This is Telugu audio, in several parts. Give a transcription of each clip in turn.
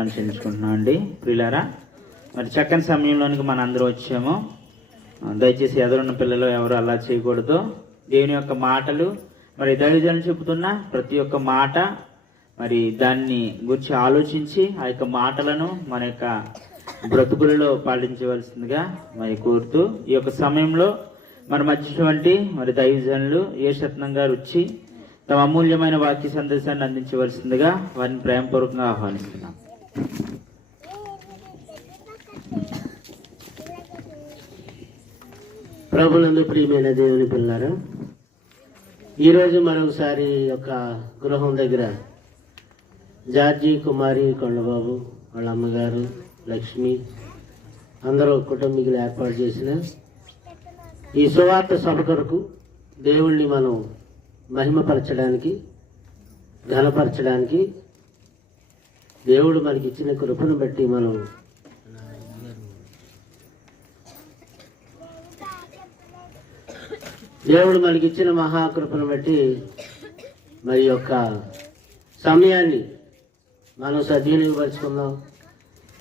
వందనాలు చెల్లించుకుంటున్నాం అండి. ప్రియులారా, మరి చక్కని సమయంలోనికి మన అందరూ వచ్చాము. దయచేసి ఎదురున్న పిల్లలు ఎవరు అలా చేయకూడదు. దేవుని యొక్క మాటలు మరి దైవజనులు చెబుతున్న ప్రతి ఒక్క మాట మరి దాన్ని గురించి ఆలోచించి ఆ యొక్క మాటలను మన యొక్క బ్రతుకులలో పాటించవలసిందిగా మరి కోరుతూ ఈ యొక్క సమయంలో మన మధ్యటువంటి మరి దైవజనులు యేషరత్నం గారు వచ్చి తమ అమూల్యమైన వాక్య సందేశాన్ని అందించవలసిందిగా వారిని ప్రేమపూర్వకంగా ఆహ్వానిస్తున్నాం. ప్రభునందు ప్రియమైన దేవుని పిల్లారా, ఈరోజు మరొకసారి యొక్క గృహం దగ్గర జార్జి కుమారి కొండబాబు వాళ్ళ అమ్మగారు లక్ష్మి అందరూ కుటుంబీకులు ఏర్పాటు చేసిన ఈ సువార్త సభ కొరకు దేవుణ్ణి మనం మహిమపరచడానికి ఘనపరచడానికి దేవుడు మనకి ఇచ్చిన కృపను బట్టి మనం దేవుడు మనకిచ్చిన మహాకృపను బట్టి మరి యొక్క సమయాన్ని మనం సద్వినియోగపరుచుకుందాం.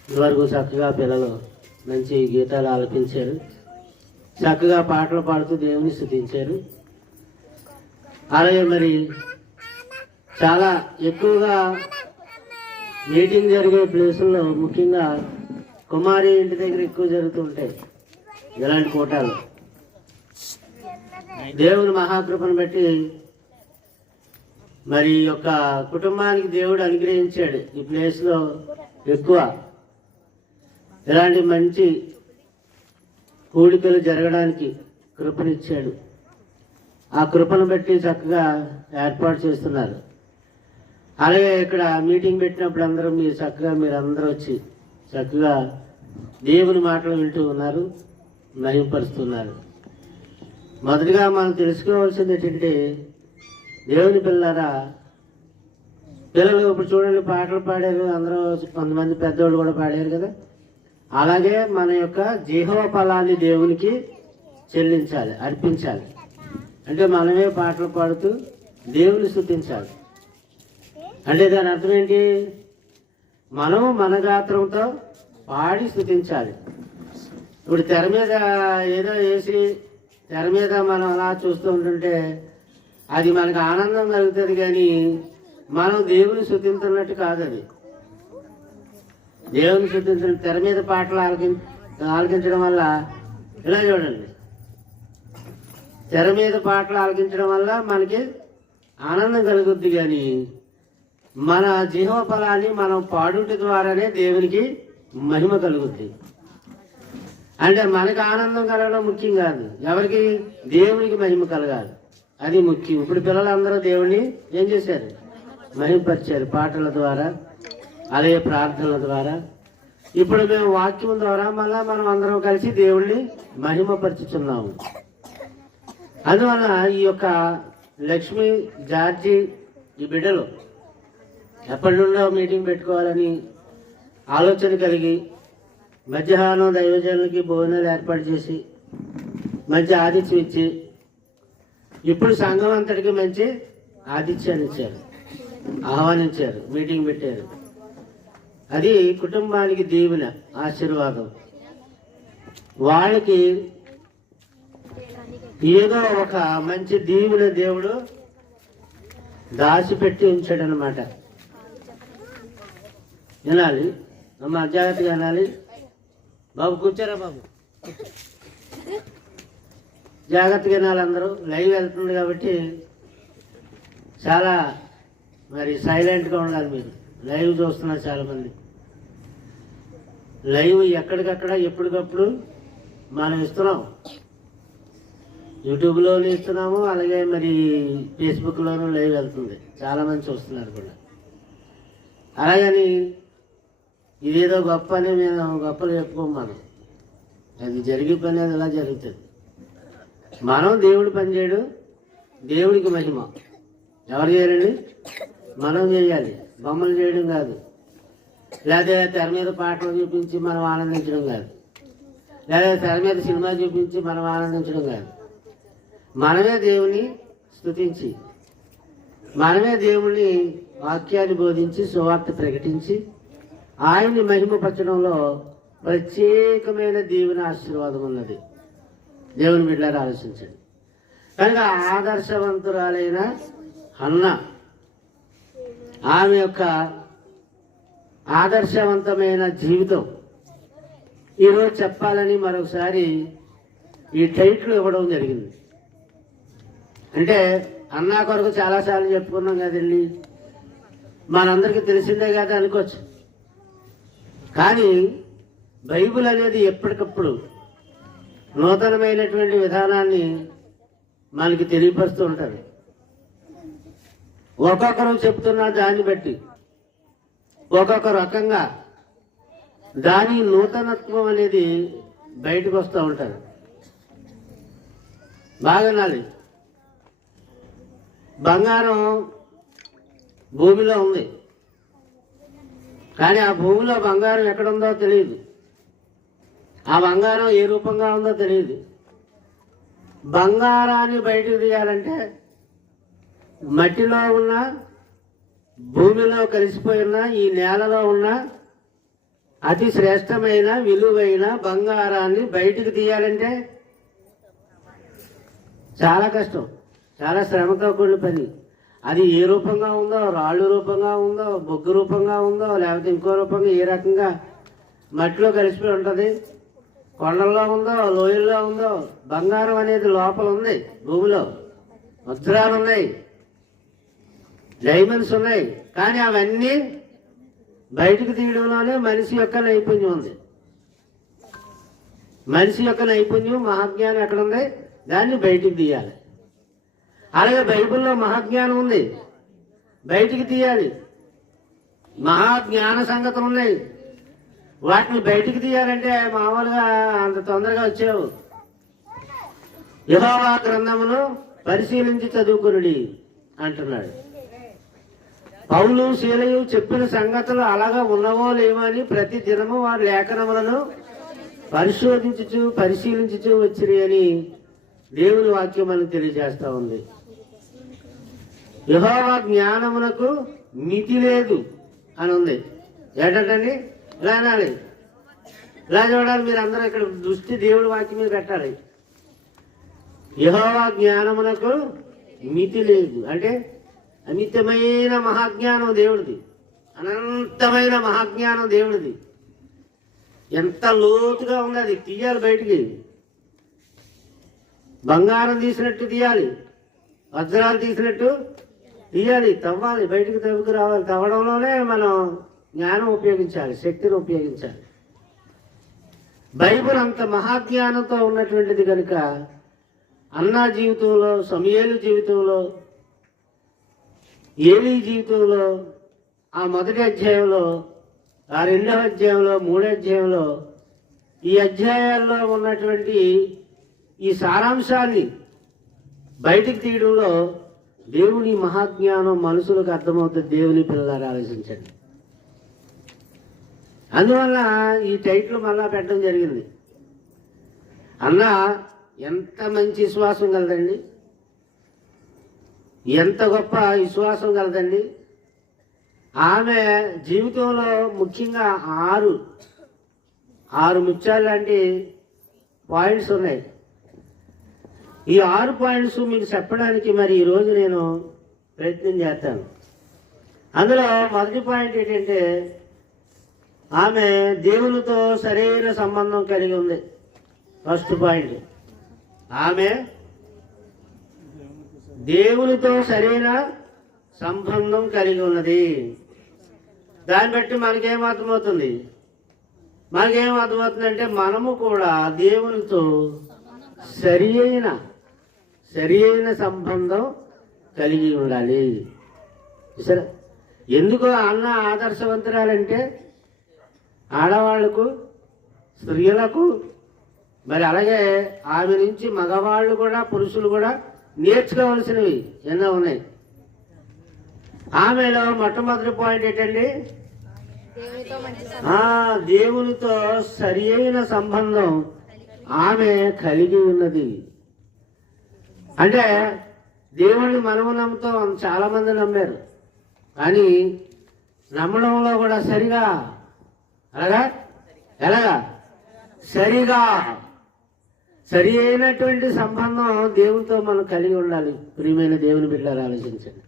ఇదివరకు చక్కగా పిల్లలు మంచి గీతాలు ఆలపించారు, చక్కగా పాటలు పాడుతూ దేవుని స్తుతించారు. అలాగే మరి చాలా ఎక్కువగా మీటింగ్ జరిగే ప్లేసుల్లో ముఖ్యంగా కుమారి ఇంటి దగ్గర ఎక్కువ జరుగుతూ ఉంటాయి ఇలాంటి కూటాలు. దేవుని మహాకృపను బట్టి మరి యొక్క కుటుంబానికి దేవుడు అనుగ్రహించాడు ఈ ప్లేస్లో ఎక్కువ ఇలాంటి మంచి కూడికలు జరగడానికి కృపనిచ్చాడు. ఆ కృపను బట్టి చక్కగా ఏర్పాటు చేస్తున్నారు. అలాగే ఇక్కడ మీటింగ్ పెట్టినప్పుడు అందరూ మీరందరూ వచ్చి చక్కగా దేవుని మాటలు వింటూ ఉన్నారు, మహిమపరుస్తున్నారు. మొదటిగా మనం తెలుసుకోవాల్సింది ఏంటంటే, దేవుని పిల్లరా, పిల్లలు ఇప్పుడు చూడండి పాటలు పాడారు, అందరూ కొంతమంది పెద్దవాళ్ళు కూడా పాడారు కదా. అలాగే మన యొక్క జీవ ఫలాన్ని దేవునికి చెల్లించాలి, అర్పించాలి. అంటే మనమే పాటలు పాడుతూ దేవుని స్తుతించాలి. అంటే దాని అర్థం ఏంటి? మనం మన గాత్రంతో పాడి స్తుతించాలి. ఇప్పుడు తెర మీద ఏదో వేసి తెర మీద మనం అలా చూస్తూ ఉంటుంటే అది మనకు ఆనందం కలుగుతుంది, కానీ మనం దేవుని స్తుతించున్నట్టు కాదు. అది దేవుని స్తుతించిన తెర మీద పాటలు ఆలకించడం వల్ల, ఇలా చూడండి, తెర మీద పాటలు ఆలకించడం వల్ల మనకి ఆనందం కలుగుద్ది, కానీ మన జీవ ఫలాన్ని మనం పాడుట ద్వారానే దేవునికి మహిమ కలుగుద్ది. అంటే మనకు ఆనందం కలగడం ముఖ్యం కాదు, ఎవరికి? దేవునికి మహిమ కలగాలి, అది ముఖ్యం. ఇప్పుడు పిల్లలందరూ దేవుణ్ణి ఏం చేశారు? మహిమపరిచారు పాటల ద్వారా, అలాగే ప్రార్థనల ద్వారా. ఇప్పుడు మేము వాక్యం ద్వారా మళ్ళా మనం అందరం కలిసి దేవుణ్ణి మహిమపరుచుతున్నాము. అందువల్ల ఈ యొక్క లక్ష్మి జార్జి ఈ బిడ్డలు ఎప్పటి నుండో మీటింగ్ పెట్టుకోవాలని ఆలోచన కలిగి మధ్యాహ్నం దైవజనులకి భోజనాలు ఏర్పాటు చేసి మంచి ఆతిథ్యం ఇచ్చి ఇప్పుడు సంఘం అంతటికి మంచి ఆతిథ్యాన్ని ఇచ్చారు, ఆహ్వానించారు, మీటింగ్ పెట్టారు. అది కుటుంబానికి దీవెన, ఆశీర్వాదం. వాళ్ళకి ఏదో ఒక మంచి దీవెన దేవుడు దాచిపెట్టి ఉంచాడు అన్నమాట. వినాలి అమ్మ, జాగ్రత్తగా వినాలి. బాబు కూర్చోరా బాబు, జాగ్రత్తగా వినాలి. అందరూ లైవ్ వెళ్తుంది కాబట్టి చాలా మరి సైలెంట్గా ఉండాలి. మీరు లైవ్ చూస్తున్నారు చాలామంది. లైవ్ ఎక్కడికక్కడ ఎప్పటికప్పుడు మనం ఇస్తున్నాం, యూట్యూబ్లోనూ ఇస్తున్నాము, అలాగే మరి ఫేస్బుక్లోనూ లైవ్ వెళ్తుంది, చాలామంది చూస్తున్నారు కూడా. అలాగని ఇదేదో గొప్ప అని మేము గొప్పలు చెప్పుకోము. మనం అది జరిగే పని అది ఎలా జరుగుతుంది. మనం దేవుడు పని చేయడు, దేవుడికి మహిమ. ఎవరు చేయాలండి? మనం చేయాలి, బొమ్మలు చేయడం కాదు, లేదా తెర మీద పాటలు చూపించి మనం ఆనందించడం కాదు, లేదా తెర మీద సినిమా చూపించి మనం ఆనందించడం కాదు. మనమే దేవుని స్తుతించి, మనమే దేవుని వాక్యాన్ని బోధించి సువార్త ప్రకటించి ఆయన్ని మహిమపరచడంలో ప్రత్యేకమైన దేవుని ఆశీర్వాదం ఉన్నది. దేవుని బిడ్డలారా ఆలోచించండి. కనుక ఆదర్శవంతురాలైన హన్న, ఆమె యొక్క ఆదర్శవంతమైన జీవితం ఈరోజు చెప్పాలని మరొకసారి ఈ టైటిల్ ఇవ్వడం జరిగింది. అంటే అన్నా కొరకు చాలాసార్లు చెప్పుకున్నాం కదండి, మనందరికీ తెలిసిందే కదా అనుకోవచ్చు. కానీ బైబిల్ అనేది ఎప్పటికప్పుడు నూతనమైనటువంటి విధానాన్ని మనకి తెలియపరుస్తూ ఉంటుంది. ఒక్కొక్కరు చెప్తున్న దాన్ని బట్టి ఒక్కొక్క రకంగా దాని నూతనత్వం అనేది బయటకు వస్తూ ఉంటుంది. బాగా నాలి బంగారం భూమిలో ఉంది, కానీ ఆ భూమిలో బంగారం ఎక్కడుందో తెలియదు. ఆ బంగారం ఏ రూపంగా ఉందో తెలియదు. బంగారాన్ని బయటకు తీయాలంటే మట్టిలో ఉన్న, భూమిలో కలిసిపోయి ఉన్న, ఈ నేలలో ఉన్న అతి శ్రేష్టమైన విలువైన బంగారాన్ని బయటకు తీయాలంటే చాలా కష్టం, చాలా శ్రమతో కూడిన పని. అది ఏ రూపంగా ఉందో, రాళ్ళు రూపంగా ఉందో, బొగ్గు రూపంగా ఉందో, లేకపోతే ఇంకో రూపంగా ఏ రకంగా మట్టిలో కలిసిపోయి ఉంటుంది, కొండల్లో ఉందో, లోయల్లో ఉందో, బంగారం అనేది లోపల ఉంది. భూమిలో వజ్రాలు ఉన్నాయి, డైమండ్స్ ఉన్నాయి, కానీ అవన్నీ బయటకు తీయడంలోనే మనిషి యొక్క నైపుణ్యం ఉంది. మనిషి యొక్క నైపుణ్యం, మహాజ్ఞానం ఎక్కడుంది, దాన్ని బయటికి తీయాలి. అలాగే బైబిల్లో మహాజ్ఞానం ఉంది, బయటికి తీయాలి. మహాజ్ఞాన సంగతులు ఉన్నాయి, వాటిని బయటికి తీయాలంటే మామూలుగా అంత తొందరగా వచ్చేవు. యెహోవా గ్రంథమును పరిశీలించి చదువుకునుడి అంటున్నాడు. పౌలు శీలయు చెప్పిన సంగతులు అలాగా ఉన్నవో లేవో అని ప్రతి దినము వారి లేఖనములను పరిశీలించుచు వచ్చిరి అని దేవుని వాక్యం మనకు తెలియజేస్తా ఉంది. యెహోవా జ్ఞానమునకు మితి లేదు అని ఉంది. ఏంటండి, ఇలా అనాలి, ఇలా చూడాలి. మీరు అందరూ ఇక్కడ దృష్టి దేవుడి వాక్యం మీద పెట్టాలి. యెహోవా జ్ఞానమునకు మితి లేదు అంటే అమితమైన మహాజ్ఞానం దేవుడిది, అనంతమైన మహాజ్ఞానం దేవుడిది. ఎంత లోతుగా ఉంది, అది తీయాలి బయటికి. బంగారం తీసినట్టు తీయాలి, వజ్రాలు తీసినట్టు తీయాలి, తవ్వాలి, బయటికి తవ్వుకు రావాలి. తవ్వడంలోనే మనం జ్ఞానం ఉపయోగించాలి, శక్తిని ఉపయోగించాలి. బైబిల్ అంత మహాజ్ఞానంతో ఉన్నటువంటిది కనుక అన్నా జీవితంలో, సమూయేలు జీవితంలో, ఏలీ జీవితంలో, ఆ మొదటి అధ్యాయంలో, ఆ రెండవ అధ్యాయంలో, మూడో అధ్యాయంలో, ఈ అధ్యాయాల్లో ఉన్నటువంటి ఈ సారాంశాన్ని బయటికి తీయడంలో దేవుని మహాజ్ఞానం మనుషులకు అర్థమవుతుంది. దేవుని పిల్లలు ఆలోచించండి. అందువల్ల ఈ టైటిల్ మళ్ళా పెట్టడం జరిగింది. అన్న ఎంత మంచి విశ్వాసం కలదండి, ఎంత గొప్ప విశ్వాసం కలదండి. ఆమె జీవితంలో ముఖ్యంగా ఆరు ముత్యాలు లాంటి పాయింట్స్ ఉన్నాయి. ఈ 6 పాయింట్స్ మీకు చెప్పడానికి మరి ఈరోజు నేను ప్రయత్నం చేస్తాను. అందులో మొదటి పాయింట్ ఏంటంటే ఆమె దేవునితో సరైన సంబంధం కలిగి ఉంది. ఫస్ట్ పాయింట్, ఆమె దేవునితో సరైన సంబంధం కలిగి ఉన్నది. దాన్ని బట్టి మనకేమర్థమవుతుంది అంటే మనము కూడా దేవునితో సరి అయిన సంబంధం కలిగి ఉండాలి. సరే, ఎందుకు అన్న ఆదర్శవంతురాలంటే ఆడవాళ్లకు, స్త్రీలకు, మరి అలాగే ఆమె నుంచి మగవాళ్ళు కూడా, పురుషులు కూడా నేర్చుకోవాల్సినవి ఎన్నో ఉన్నాయి. ఆమెలో మొట్టమొదటి పాయింట్ ఏంటండి, దేవునితో సరి అయిన సంబంధం ఆమె కలిగి ఉన్నది. అంటే దేవుణ్ణి మనము నమ్ముతాం, చాలా మంది నమ్మారు, కానీ నమ్మడంలో కూడా సరిగా అలాగా ఎలాగా సరిగా సరి అయినటువంటి సంబంధం దేవునితో మనం కలిగి ఉండాలి. ప్రియమైన దేవుని బిడ్డలు ఆలోచించండి.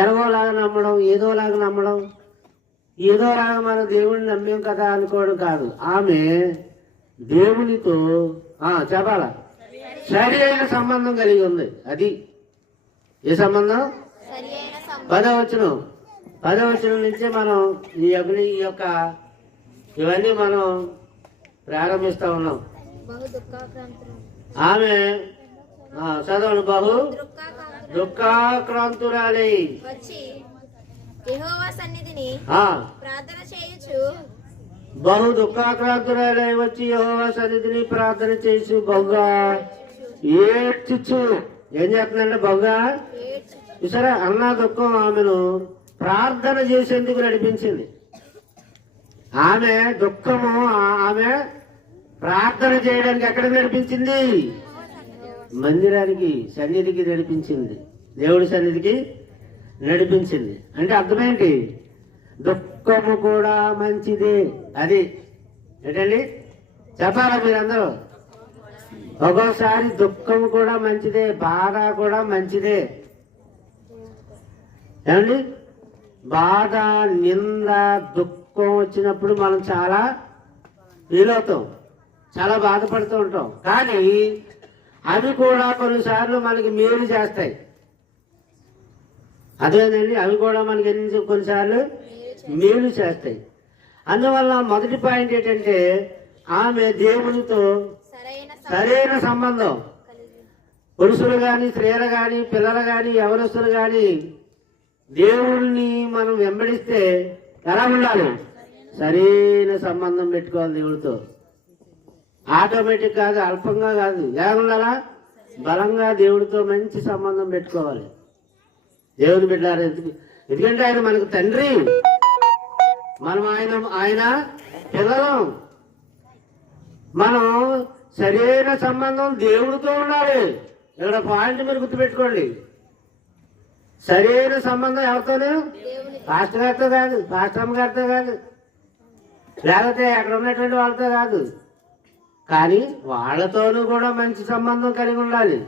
ఎలాగోలాగా నమ్మడం, ఏదోలాగా నమ్మడం, ఏదోలాగా మనం దేవుడిని నమ్మేం కదా అనుకోవడం కాదు. ఆమె దేవునితో చెప్పాలా సరి అయిన సంబంధం కలిగి ఉంది. అది ఏ సంబంధం? 10వ వచనం నుంచే మనం ఈ యొక్క ఇవన్నీ మనం ప్రారంభిస్తా ఉన్నాం. ఆమె చదవండి. బహు దుఃఖాక్రాంతురాలై యెహోవా సన్నిధిని ప్రార్థన చేయుచు బహు దుఃఖాక్రాంతురాలై వచ్చి యెహోవా సన్నిధిని ప్రార్థన చేసి బహుగా ఏడ్చుచు. ఏం చేస్తుందంటే బహుగా చూసారా, అన్నా దుఃఖం ఆమెను ప్రార్థన చేసేందుకు నడిపించింది. ఆమె దుఃఖము ఆమె ప్రార్థన చేయడానికి ఎక్కడికి నడిపించింది? మందిరానికి, సన్నిధికి నడిపించింది. దేవుడి సన్నిధికి నడిపించింది. అంటే అర్థమేంటి? దుఃఖము కూడా మంచిదే. అది ఏంటండి చెప్పాలా మీరందరూ? ఒక్కోసారి దుఃఖము కూడా మంచిదే, బాధ కూడా మంచిదే. ఏమండి, బాధ, నింద, దుఃఖం వచ్చినప్పుడు మనం చాలా ఫీల్ అవుతాం, చాలా బాధపడుతూ ఉంటాం. కానీ అవి కూడా కొన్నిసార్లు మనకి మేలు చేస్తాయి. అదేనండి, అవి కూడా మనకి కొన్నిసార్లు మేలు చేస్తాయి. అందువల్ల మొదటి పాయింట్ ఏంటంటే ఆమె దేవునితో సరైన సంబంధం. పురుషులు కానీ, స్త్రీలు కానీ, పిల్లలు కానీ, యవనస్తులు కానీ దేవుడిని మనం వెంబడిస్తే ఎలా ఉండాలి? సరైన సంబంధం పెట్టుకోవాలి దేవుడితో. ఆటోమేటిక్ కాదు, అల్పంగా కాదు. ఎలా ఉండాలా? బలంగా దేవుడితో మంచి సంబంధం పెట్టుకోవాలి. దేవుని బిడ్డారు. ఎందుకంటే ఆయన మనకు తండ్రి, మనం ఆయన పిల్లలం. మనం సరైన సంబంధం దేవుడితో ఉండాలి. ఇక్కడ పాయింట్ మీరు గుర్తుపెట్టుకోండి. సరైన సంబంధం ఎవరితోనే? పాస్టర్ గారితో కాదు, పాస్టమ్మ గారితో కాదు, లేకపోతే అక్కడ ఉన్నటువంటి వాళ్ళతో కాదు. కానీ వాళ్ళతోనూ కూడా మంచి సంబంధం కలిగి ఉండాలి.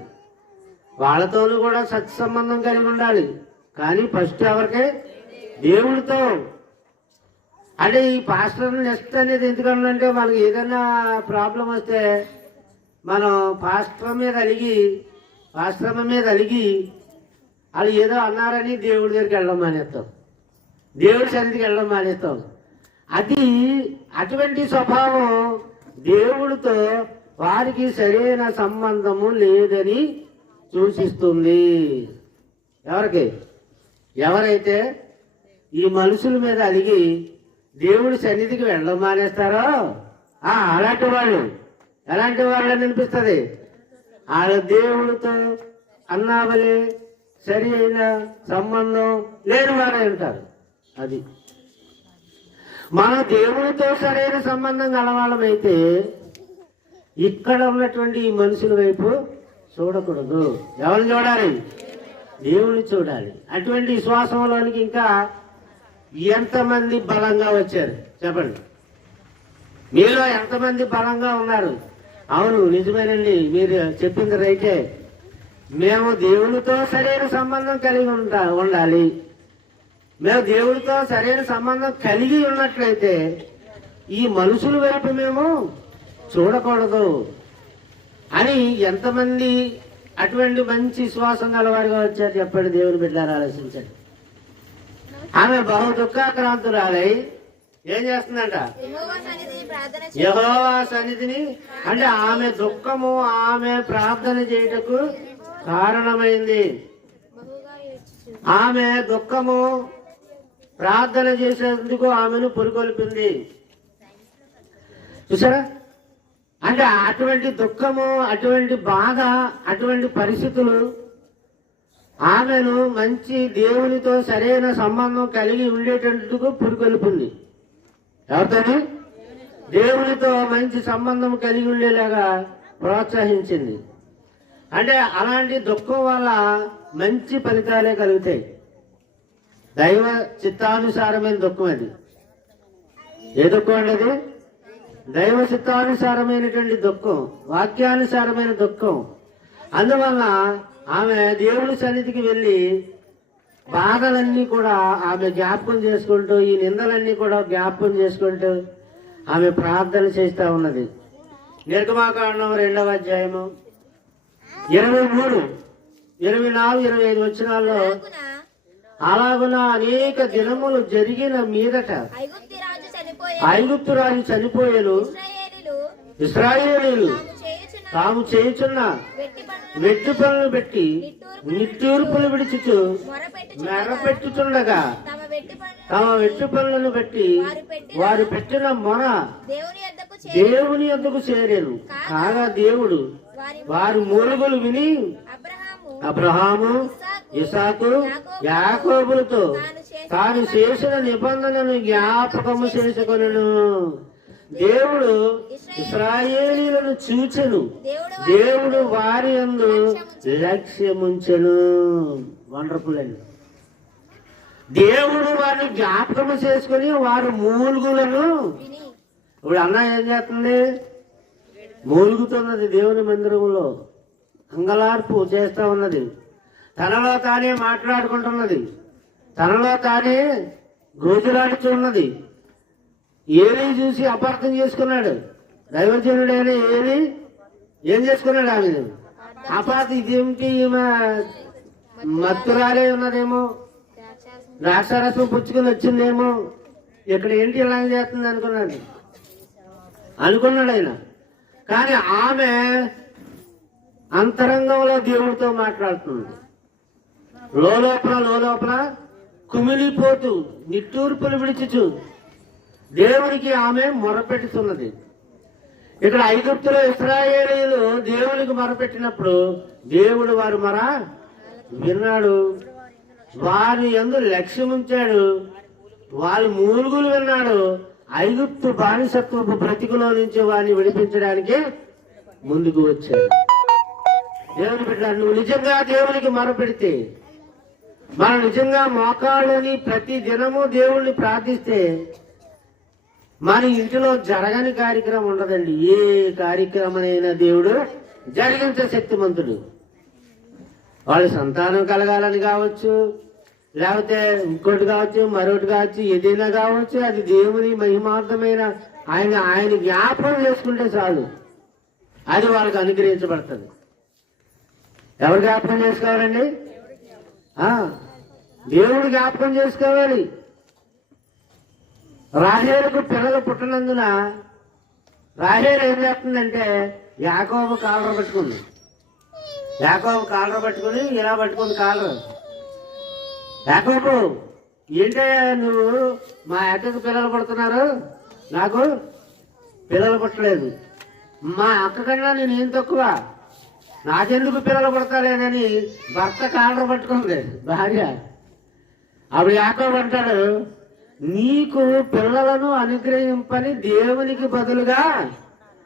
వాళ్ళతోనూ కూడా సత్య సంబంధం కలిగి ఉండాలి. కానీ ఫస్ట్ ఎవరికే? దేవుడితో. అంటే ఈ పాస్టర్ నెక్స్ట్ అనేది ఎందుకంటే మనకి ఏదైనా ప్రాబ్లం వస్తే మనం పాస్టర్ మీద అలిగి వాళ్ళు ఏదో అన్నారని దేవుడి దగ్గరికి వెళ్ళడం మానేస్తాం, దేవుడి సన్నిధికి వెళ్ళడం మానేస్తాం. అటువంటి స్వభావం దేవుడితో వారికి సరైన సంబంధము లేదని సూచిస్తుంది. ఎవరైతే ఈ మనుషుల మీద అలిగి దేవుడి సన్నిధికి వెళ్ళడం మానేస్తారో అలాంటి వాళ్ళు అనిపిస్తుంది. వాళ్ళ దేవుడితో అన్నావలే సరి అయిన సంబంధం లేని వారే ఉంటారు. అది మన దేవుడితో సరైన సంబంధం గలవాళ్ళమైతే ఇక్కడ ఉన్నటువంటి ఈ మనుషుల వైపు చూడకూడదు. ఎవరిని చూడాలి? దేవుని చూడాలి. అటువంటి విశ్వాసంలోనికి ఇంకా ఎంతమంది బలంగా వచ్చారు చెప్పండి? మీలో ఎంతమంది బలంగా ఉన్నారు? అవును, నిజమేనండి, మీరు చెప్పింది రైతే. మేము దేవునితో సరైన సంబంధం కలిగి ఉండాలి. మేము దేవుడితో సరైన సంబంధం కలిగి ఉన్నట్లయితే ఈ మనుషుల వైపు మేము చూడకూడదు అని ఎంతమంది అటువంటి మంచి విశ్వాసం గలవారిగా వచ్చారు చెప్పండి? దేవుని బిడ్డలారా ఆలోచించండి. ఆమె బహు దుఃఖాక్రాంతురాలై ఏం చేస్తుందంట? యెహోవా సన్నిధిని. అంటే ఆమె దుఃఖము ఆమె ప్రార్థన చేయుటకు కారణమైంది. ఆమె దుఃఖము ప్రార్థన చేసేందుకు ఆమెను పురికొల్పింది. చూసారా? అంటే అటువంటి దుఃఖము, అటువంటి బాధ, అటువంటి పరిస్థితులు ఆమెను మంచి దేవునితో సరైన సంబంధం కలిగి ఉండేటందుకు పురికొల్పింది. ఎవరితోని? దేవునితో మంచి సంబంధం కలిగి ఉండేలాగా ప్రోత్సహించింది. అంటే అలాంటి దుఃఖం వల్ల మంచి ఫలితాలే కలుగుతాయి. దైవ చిత్తానుసారమైన దుఃఖం అది. ఏ దుఃఖం అండి అది? దైవ చిత్తానుసారమైనటువంటి దుఃఖం, వాక్యానుసారమైన దుఃఖం. అందువల్ల ఆమె దేవుని సన్నిధికి వెళ్ళి బాధలన్నీ కూడా ఆమె జ్ఞాపకం చేసుకుంటూ, ఈ నిందలన్నీ కూడా జ్ఞాపకం చేసుకుంటూ ఆమె ప్రార్థన చేస్తూ ఉన్నది. నిర్గమాకాండం 2వ అధ్యాయము 23, 24, 25 వచనాల్లో, అలాగున అనేక దినములు జరిగిన మీదట ఐగుప్తు రాజు చనిపోయేను. ఇశ్రాయేలీయులు తాము చేయుచున్న వెట్టి పనులు పెట్టి నిట్టూర్పులు విడిచుచు మెరపెట్టుచుండగా తమ వెట్టి పనులను బట్టి వారు పెట్టిన మొర దేవుని యొద్దకు చేరేను. కాగా దేవుడు వారి మూలుగులు విని అబ్రహాము, ఇసాకు, యాకోబులతో తాను చేసిన నిబంధనను జ్ఞాపకము చేసుకొనెను. దేవుడు ఇశ్రాయేలీయులను చూచెను, దేవుడు వారి యందు లక్ష్యముంచెను. వండర్ఫుల్ అండి. దేవుడు వారిని జ్ఞాపకము చేసుకుని వారు మూలుగులను, ఇప్పుడు అన్న ఏం చేస్తుంది? మూలుగుతున్నది దేవుని మందిరంలో, అంగలార్పు చేస్తా ఉన్నది, తనలో తానే మాట్లాడుకుంటున్నది, తనలో తానే గోజులాడుతున్నది. ఏలీ చూసి అపార్థం చేసుకున్నాడు. దైవజనుడైన ఏలీ ఏం చేసుకున్నాడు? ఆమె అపార్థం, ఇదేమిటి ఈమె మత్తురాలే ఉన్నదేమో, ద్రాక్షారసం పుచ్చుకొని వచ్చిందేమో, ఇక్కడ ఏంటి ఇలా చేస్తుంది అనుకున్నాడు ఆయన. కానీ ఆమె అంతరంగంలో దేవుడితో మాట్లాడుతుంది. లోలోపల కుమిలిపోతూ నిట్టూర్పులు విడిచుచు దేవునికి ఆమె మొరపెట్టుతున్నది. ఇక్కడ ఐగుప్తులో ఇశ్రాయేలీయులు దేవునికి మొరపెట్టినప్పుడు దేవుడు వారి మొర విన్నాడు, వారి యందు లక్ష్యం ఉంచాడు, వాళ్ళ మూలుగులు విన్నాడు. ఐగుప్తు బానిసత్వపు బ్రతికులో నుంచి వారిని విడిపించడానికి ముందుకు వచ్చాడు. దేవుని బిడ్డ, నువ్వు నిజంగా దేవునికి మొరపెడితే, మనం నిజంగా మోకాళ్ళని ప్రతి దినము దేవుణ్ణి ప్రార్థిస్తే మన ఇంటిలో జరగని కార్యక్రమం ఉండదండి. ఏ కార్యక్రమమైనా దేవుడు జరిగించే శక్తిమంతుడు. వాళ్ళ సంతానం కలగాలని కావచ్చు, లేకపోతే ఇంకోటి కావచ్చు, మరొకటి కావచ్చు, ఏదైనా కావచ్చు, అది దేవుని మహిమార్థమైన ఆయన జ్ఞాపకం చేసుకుంటే చాలు, అది వాళ్ళకి అనుగ్రహించబడుతుంది. ఎవరు జ్ఞాపకం చేసుకోవాలండి? దేవుడు జ్ఞాపకం చేసుకోవాలి. రాహేలుకు పిల్లలు పుట్టినందున రాహేలు ఏం చేస్తుందంటే యాకోబు కాలర్ పట్టుకుంది. యాకోబు కాలర్ పట్టుకుని ఇలా పట్టుకుంది కాలర్. యాకోబు, ఏంటయ్యా నువ్వు మా అక్కకు పిల్లలు పుడుతున్నారు, నాకు పిల్లలు పుట్టలేదు, మా అక్క కన్నా నేను ఏం తక్కువ, నాకెందుకు పిల్లలు పుడతాలేనని భర్త కాలర్ పట్టుకుంది భార్య. అప్పుడు యాకోబు అంటాడు, నీకు పిల్లలను అనుగ్రహింపని దేవునికి బదులుగా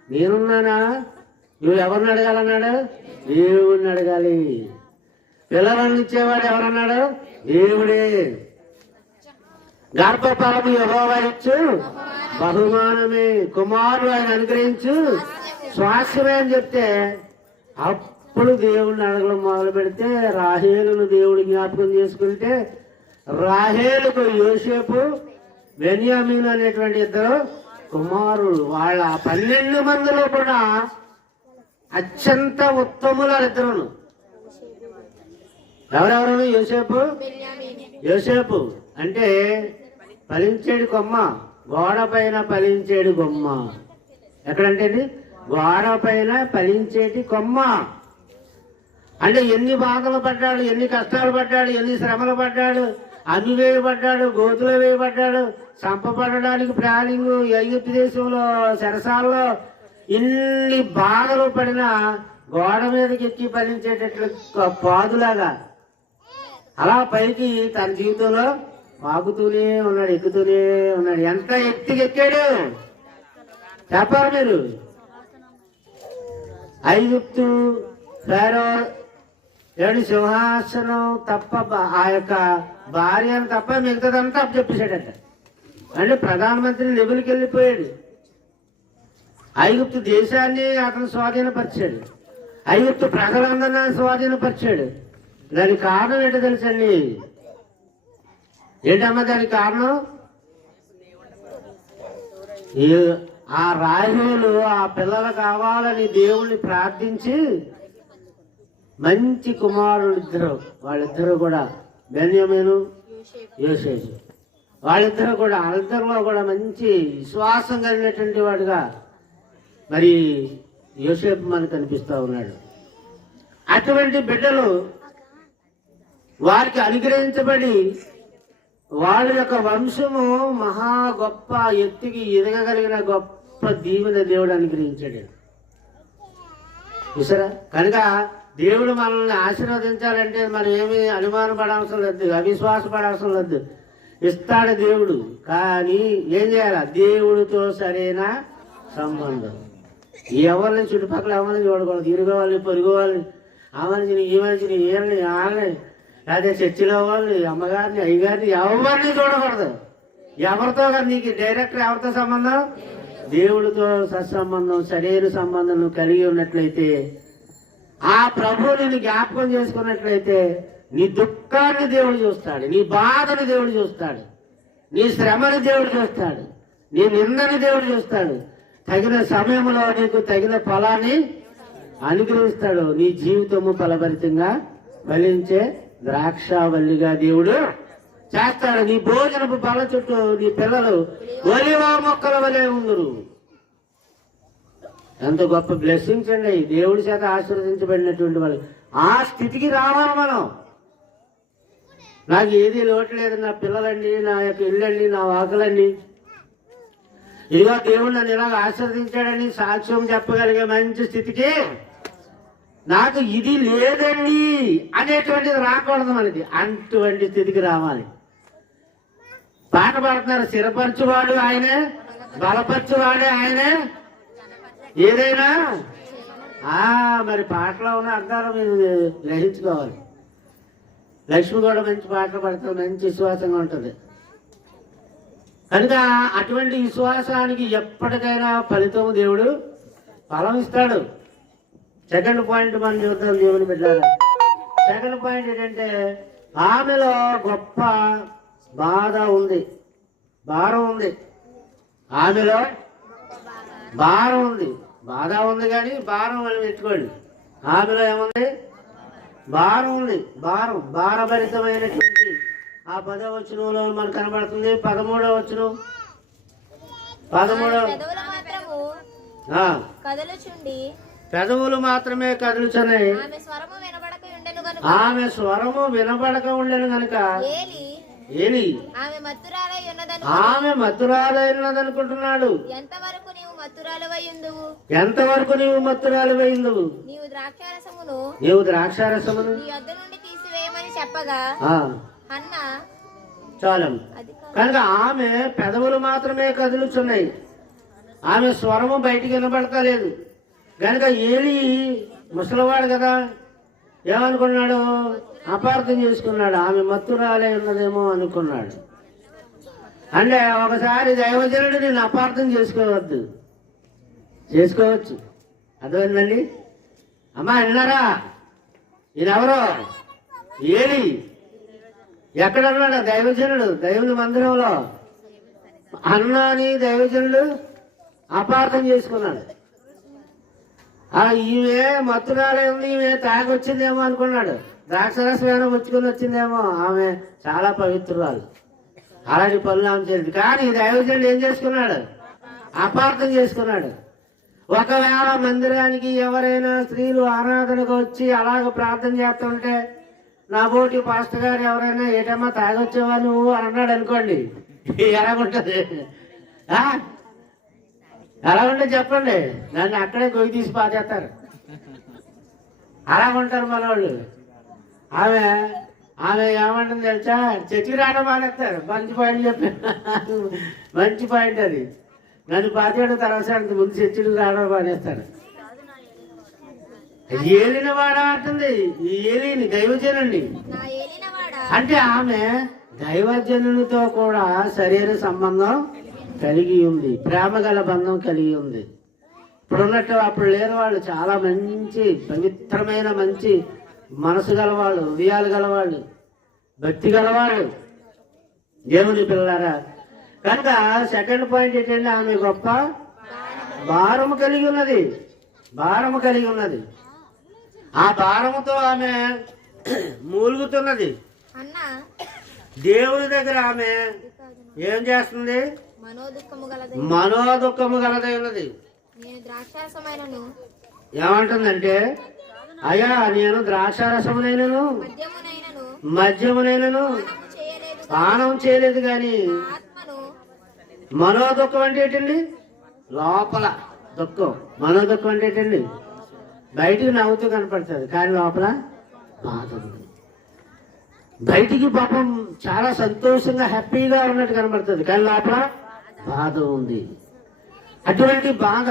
నేనున్నానా? నువ్వు ఎవరిని అడగాలన్నాడు? దేవుడిని అడగాలి. పిల్లలను ఇచ్చేవాడు ఎవరన్నాడు? దేవుడే. గర్భఫలము యెహోవా ఇచ్చు బహుమానమే, కుమారుడు ఆయన అనుగ్రహించు స్వాస్థ్యమే అని చెప్తే అప్పుడు దేవుడిని అడగడం మొదలు పెడితే రాహేలును దేవుడు జ్ఞాపకం చేసుకుంటే రాహేలుకు యోసేపు, బెన్యామీను అనేటువంటి ఇద్దరు కుమారులు. వాళ్ళ 12 మందిలో కూడా అత్యంత ఉత్తములు ఇద్దరును. ఎవరెవరు? యోసేపు అంటే ఫలించేడు కొమ్మ, గోడ పైన ఫలించేడు కొమ్మ. ఎక్కడంటే గోడ పైన ఫలించేటి కొమ్మ. అంటే ఎన్ని బాధలు పడ్డాడు, ఎన్ని కష్టాలు పడ్డాడు, ఎన్ని శ్రమలు పడ్డాడు, అన్ని వేయబడ్డాడు, గోతులు వేయబడ్డాడు, చంపబడడానికి ప్లానింగ్, ఐగుప్తు దేశంలో చెరసాల్లో ఇన్ని బాధలు పడినా గోడ మీదకి ఎక్కి ఫలించేటట్లు పాదులాగా అలా పైకి తన జీవితంలో వాగుతూనే ఉన్నాడు, ఎక్కుతూనే ఉన్నాడు. ఎంత ఎత్తుకెక్కాడు చెప్పారు మీరు? ఐగుప్తు ఫేరో ఏడు సింహాసనం తప్ప, ఆ యొక్క భార్యను తప్ప మిగతాదంతా అప్పు చెప్పేశాడట. అంటే ప్రధానమంత్రి లెవెల్కి వెళ్ళిపోయాడు. ఐగుప్తు దేశాన్ని అతను స్వాధీనపరిచాడు. ఐగుప్తు ప్రజలందరినీ స్వాధీనపరిచాడు. దానికి కారణం ఏంటో తెలుసండి? ఏంటమ్మా దానికి కారణం? ఆ రాహేలు ఆ పిల్లలు కావాలని దేవుణ్ణి ప్రార్థించి మంచి కుమారులు ఇద్దరు, వాళ్ళిద్దరూ కూడా బెన్యామీను యోసేపు, వాళ్ళిద్దరూ కూడా వాళ్ళిద్దరిలో కూడా మంచి విశ్వాసం కలిగినటువంటి వాడుగా మరి యోసేపు మనకు కనిపిస్తూ ఉన్నాడు. అటువంటి బిడ్డలు వారికి అనుగ్రహించబడి వాళ్ళ యొక్క వంశము మహా గొప్ప ఎత్తుకి ఎదగగలిగిన గొప్ప దీవెన దేవుడు అనుగ్రహించాడు. చూసారా? కనుక దేవుడు మనల్ని ఆశీర్వదించాలంటే మనం ఏమి అనుమానం పడవలసిన లేదు, అవిశ్వాస పడవలసిన లేదు. ఇస్తాడు దేవుడు. కానీ ఏం చేయాలి? దేవుడితో సరైన సంబంధం. ఎవరిని చుట్టుపక్కల ఎవరిని చూడకూడదు. ఇరుగు వాళ్ళని, పొరుగు వాళ్ళని, ఆ మనిషిని, ఈ మనిషిని, వీళ్ళని, వాళ్ళని, అదే చర్చిలో వాళ్ళని, అమ్మగారిని, అయ్యగారిని ఎవరిని చూడకూడదు. ఎవరితో కాదు. నీకు డైరెక్ట్ ఎవరితో సంబంధం? దేవుడితో సత్సంబంధం, సరైన సంబంధం నువ్వు కలిగి ఉన్నట్లయితే, ఆ ప్రభువుని జ్ఞాపకం చేసుకున్నట్లయితే నీ దుఃఖాన్ని దేవుడు చూస్తాడు, నీ బాధను దేవుడు చూస్తాడు, నీ శ్రమని దేవుడు చూస్తాడు, నీ నిందని దేవుడు చూస్తాడు. తగిన సమయంలో నీకు తగిన ఫలాన్ని అనుగ్రహిస్తాడు. నీ జీవితము ఫలభరితంగా ఫలించే ద్రాక్షావల్లిగా దేవుడు చేస్తాడు. నీ భోజనపు బల చుట్టూ నీ పిల్లలు ఒలివ మొక్కల వలె ఉందరు. ఎంత గొప్ప బ్లెస్సింగ్స్ అండి. దేవుడి చేత ఆశీర్వదించబడినటువంటి వాళ్ళు ఆ స్థితికి రావాలి మనం. నాకు ఏది లోటు లేదు, నా పిల్లలండి, నా యొక్క ఇల్లండి, నా వాకులండి, ఇదిగో దేవుడు నన్ను ఇలాగ ఆశీర్వదించాడని సాక్ష్యం చెప్పగలిగే మంచి స్థితికి నాకు ఇది లేదండి అనేటువంటిది రాకూడదు మనకి. అటువంటి స్థితికి రావాలి. పాట పాడుతున్నారు, స్థిరపరచువాడు ఆయనే, బలపరచువాడే ఆయనే, ఏదైనా మరి పాటలో ఉన్న అర్థాలు మీరు గ్రహించుకోవాలి. లక్ష్మి కూడా మంచి పాటలు పడుతుంది, మంచి విశ్వాసంగా ఉంటుంది. కనుక అటువంటి విశ్వాసానికి ఎప్పటికైనా ఫలితం దేవుడు ఫలం ఇస్తాడు. సెకండ్ పాయింట్ మనం చూద్దాం దేవుని బిడ్డలారా. సెకండ్ పాయింట్ ఏంటంటే ఆమెలో గొప్ప బాధ ఉంది, భారం ఉంది. ఆమెలో భారం ఉంది, బాధ ఉంది, కానీ భారం అని పెట్టుకోండి. ఆమెలో ఏముంది? భారం ఉంది. భారం, భారభరితమైనటువంటి ఆ 10వ వచనంలో మనకు కనబడుతుంది. 13వ వచనం, 13వ పెదవులు మాత్రమే కదులుచున్నాయి, ఆమె స్వరము వినబడక ఉండెను గనుక ఏలి ఆమె మత్తురాలై ఉన్నదనుకుంటున్నాడు. ఎంతవరకు నీవు మత్తురాలవైయుందువు? ఎంతవరకు నీవు మత్తురాలవైయుందువు? నీవు ద్రాక్షారసమును నీ యొద్ద నుండి తీసివేయమని చెప్పగా హన్నా చాలం. కనుక ఆమె పెదవులు మాత్రమే కదులుచున్నాయి, ఆమె స్వరము బయటికి వినబడతలేదు. కనుక ఏలి ముసలివాడు కదా, ఏమనుకున్నాడు? అపార్థం చేసుకున్నాడు. ఆమె మత్తురాలే ఉన్నదేమో అనుకున్నాడు. అంటే ఒకసారి దైవజనుడు నేను అపార్థం చేసుకోవచ్చు. అర్థమైందండి? అమ్మా విన్నారా? ఈయనెవరో ఏలి. ఎక్కడన్నాడు? దైవజనుడు, దేవుని మందిరంలో. అన్నాని దైవజనుడు అపార్థం చేసుకున్నాడు. ఈమె మత్తురాలే ఉంది, ఈమె తాగి వచ్చిందేమో అనుకున్నాడు. ద్రాక్షరసం ఏమైనా పుచ్చుకొని వచ్చిందేమో. ఆమె చాలా పవిత్రురాలు, అలాంటి పనులు ఆమె చేసింది. కానీ దైవజనుడు ఏం చేసుకున్నాడు? అపార్థం చేసుకున్నాడు. ఒకవేళ మందిరానికి ఎవరైనా స్త్రీలు ఆరాధనకు వచ్చి అలాగ ప్రార్థన చేస్తుంటే నా బోటి పాస్టర్ గారు ఎవరైనా ఏటమ్మా తాగొచ్చేవా నువ్వు అని అన్నాడు అనుకోండి, ఎలాగుంటది? ఎలాగుంటే చెప్పండి, నన్ను అక్కడే గొయ్యి తీసి పాచేస్తారు. అలాగుంటారు మనవాళ్ళు. ఆమె ఏమంటుంది తెలుసా? చెట్లు రావడం మానేస్తారు. మంచి పాయింట్ చెప్పారు, మంచి పాయింట్ అది. నన్ను పాతేడు తర్వాత ముందు చెట్లు రావడం మానేస్తారు. ఏలిన వాడ అంటుంది. ఈ ఏలిని దైవజనుడిని అంటే ఆమె దైవజనునితో కూడా శరీర సంబంధం కలిగి ఉంది, ప్రేమ గల బంధం కలిగి ఉంది. ఇప్పుడున్నట్టు అప్పుడు లేని వాళ్ళు చాలా మంచి పవిత్రమైన మంచి మనసు గలవాళ్ళు, హృదయాలు గలవాళ్ళు, భక్తి గలవాళ్ళు దేవుని పిల్లలారా. కనుక సెకండ్ పాయింట్ ఏంటంటే ఆమె గొప్ప భారము కలిగి ఉన్నది, భారము కలిగి ఉన్నది. ఆ భారముతో ఆమె మూలుగుతున్నది. అన్న దేవుని దగ్గర ఆమె ఏం చేస్తుంది? మనోదుఖము గలదై ఉన్నది. నేను ద్రాక్షారసమైనను ఏమంటుందంటే, అయ్యా నేను ద్రాక్షారసమునైనను మద్యమునైనను పానం చేయలేదు కానీ మనోదుఖం అంటే ఏంటండి? లోపల దుఃఖం. మనోదుఖం అంటే ఏంటండి? బయటికి నవ్వుతూ కనపడుతుంది కానీ లోపల బాధ ఉంది. బయటికి పాపం చాలా సంతోషంగా హ్యాపీగా ఉన్నట్టు కనబడుతుంది కానీ లోపల బాధ ఉంది. అటువంటి బాధ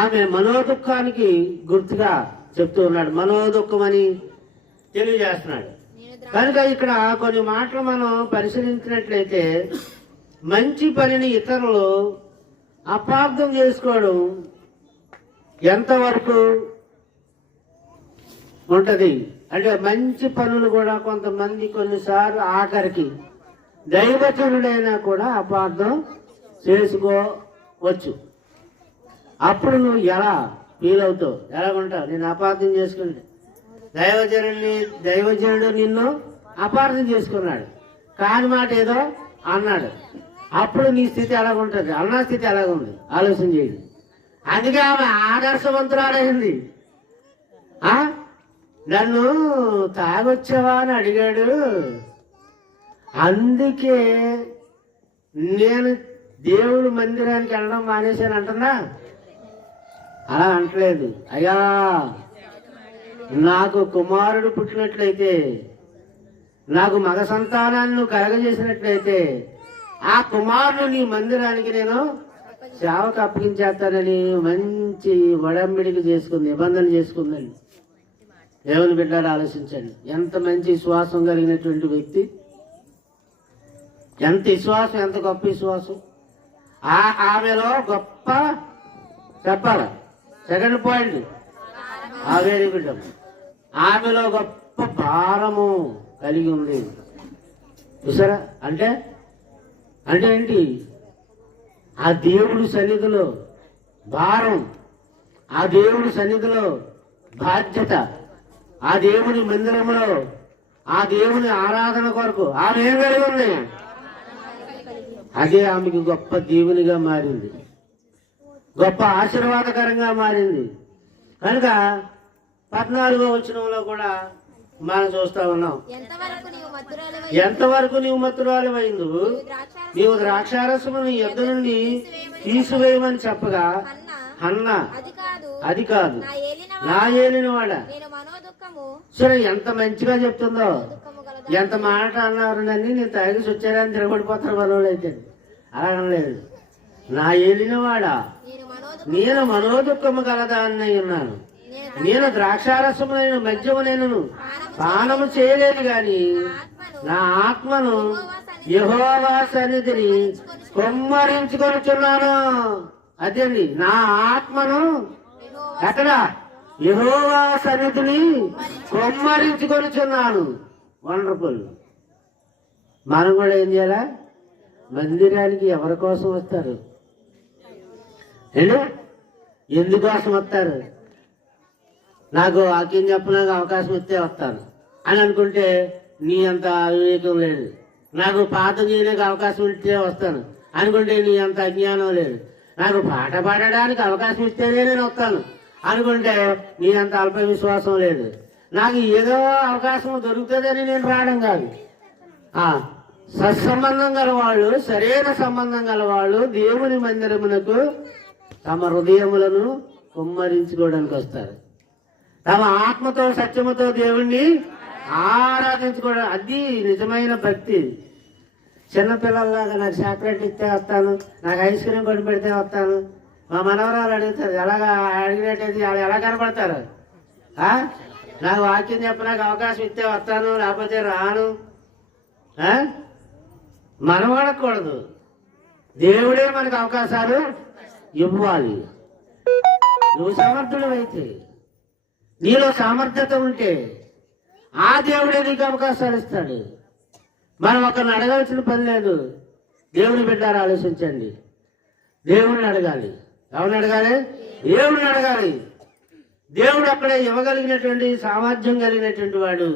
ఆమె మనోదుఖానికి గుర్తుగా చెప్తూ ఉన్నాడు. మనోదుఖం అని తెలియజేస్తున్నాడు. కనుక ఇక్కడ కొన్ని మాటలు మనం పరిశీలించినట్లయితే, మంచి పనిని ఇతరులు అపార్థం చేసుకోవడం ఎంతవరకు ఉంటది అంటే, మంచి పనులు కూడా కొంతమంది కొన్నిసార్లు ఆఖరికి దైవజనుడైనా కూడా అపార్థం చేసుకోవచ్చు. అప్పుడు నువ్వు ఎలా ఫీల్ అవుతావు? ఎలా ఉంటావు? నేను అపార్థం చేసుకుంటే దైవజనుడు నిన్ను అపార్థం చేసుకున్నాడు, కాని మాట ఏదో అన్నాడు. అప్పుడు నీ స్థితి ఎలాగుంటుంది? అన్న స్థితి ఎలాగుంది ఆలోచన చేయండి. అందుకే ఆమె ఆదర్శవంతురాలైంది. నన్ను తాగొచ్చావా అని అడిగాడు, అందుకే నేను దేవుడు మందిరానికి వెళ్ళడం మానేశాను అంటున్నా. అలా అంటలేదు. అయ్యా నాకు కుమారుడు పుట్టినట్లయితే, నాకు మగ సంతానాన్ని కలగజేసినట్లయితే, ఆ కుమారుడు నీ మందిరానికి నేను సేవకు అప్పగించేస్తానని మంచి వడంబడికి చేసుకుంది, నిబంధన చేసుకుందండి. దేవుని బిడ్డలు ఆలోచించండి, ఎంత మంచి విశ్వాసం కలిగినటువంటి వ్యక్తి, ఎంత విశ్వాసం, ఎంత గొప్ప విశ్వాసం. ఆమెలో గొప్ప చెప్పాలి. Second point very good. ఆమెలో గొప్ప భారము కలిగి ఉంది. చూసారా? అంటే అంటే ఏంటి? ఆ దేవుడి సన్నిధిలో భారం, ఆ దేవుడి సన్నిధిలో బాధ్యత, ఆ దేవుని మందిరంలో ఆ దేవుని ఆరాధన కొరకు ఆమె ఏం కలిగి ఉంది? అదే ఆమెకి గొప్ప దేవునిగా మారింది, గొప్ప ఆశీర్వాదకరంగా మారింది. కనుక 14వ వచనంలో కూడా మనం చూస్తా ఉన్నాం, ఎంతవరకు నీవు మత్తురాలివైందు, నీవు ద్రాక్షారసము నీ యొద్ద నుండి తీసివేయమని చెప్పగా, అన్న అది కాదు నా ఏలిన వాడ. సరే, ఎంత మంచిగా చెప్తుందో, ఎంత మాట అన్నారు. నన్ను నేను తాగి వచ్చారని తిరగబడిపోతారు మనోళ్ళు అయితే. అలా అనలేదు. నా ఏలిన వాడా, నేను మనోదుఖము గలదాన్ని ఉన్నాను, నేను ద్రాక్షారసమునైన మద్యమునైనను పానము చేయలేదు గాని నా ఆత్మను యెహోవా సన్నిధిని కొమ్మరించుకొనుచున్నాను. అదేండి, నా ఆత్మను ఎక్కడ? యెహోవా సన్నిధిని కొమ్మరించుకొనుచున్నాను. వండర్ఫుల్. మనం కూడా ఏం చేయాలా? మందిరానికి ఎవరి కోసం వస్తారు? ఎందుకోసం వస్తారు? నాకు వాక్యం చెప్పడానికి అవకాశం ఇస్తే వస్తాను అని అనుకుంటే నీ అంత వివేకం లేదు. నాకు పాత చేయడానికి అవకాశం ఇస్తే వస్తాను అనుకుంటే నీ అంత అజ్ఞానం లేదు. నాకు పాట పాడడానికి అవకాశం ఇస్తేనే నేను వస్తాను అనుకుంటే నీ అంత అల్ప విశ్వాసం లేదు. నాకు ఏదో అవకాశం దొరుకుతుందని నేను రావడం కాదు. సత్సంబంధం గలవాళ్ళు, సరైన సంబంధం గలవాళ్ళు దేవుని మందిరమునకు తమ హృదయములను కుమ్మరించుకోవడానికి వస్తారు. తమ ఆత్మతో సత్యముతో దేవుణ్ణి ఆరాధించుకోవడం, అది నిజమైన భక్తి. చిన్నపిల్లల్లాగా నాకు చాక్లెట్ ఇస్తే వస్తాను, నాకు ఐస్ క్రీమ్ కొని పెడితే వస్తాను. మా మనవరాలు అడుగుతారు, ఎలాగా అడిగినట్టయితే వాళ్ళు ఎలా కనపడతారు? నాకు వాక్యం చెప్పడానికి అవకాశం ఇస్తే వస్తాను, లేకపోతే రాను. మనం అడగకూడదు, దేవుడే మనకు అవకాశాలు ఇవ్వాలి. నువ్వు సమర్థుడు అయితే, నీలో సామర్థ్యత ఉంటే ఆ దేవుడే నీకు అవకాశాలు ఇస్తాడు. మనం ఒకరిని అడగాల్సిన పని లేదు. దేవుని బిడ్డారు ఆలోచించండి, దేవుణ్ణి అడగాలి. ఎవరిని అడగాలి? దేవుణ్ణి అడగాలి. దేవుడు అక్కడే ఇవ్వగలిగినటువంటి సామర్థ్యం కలిగినటువంటి వాడు.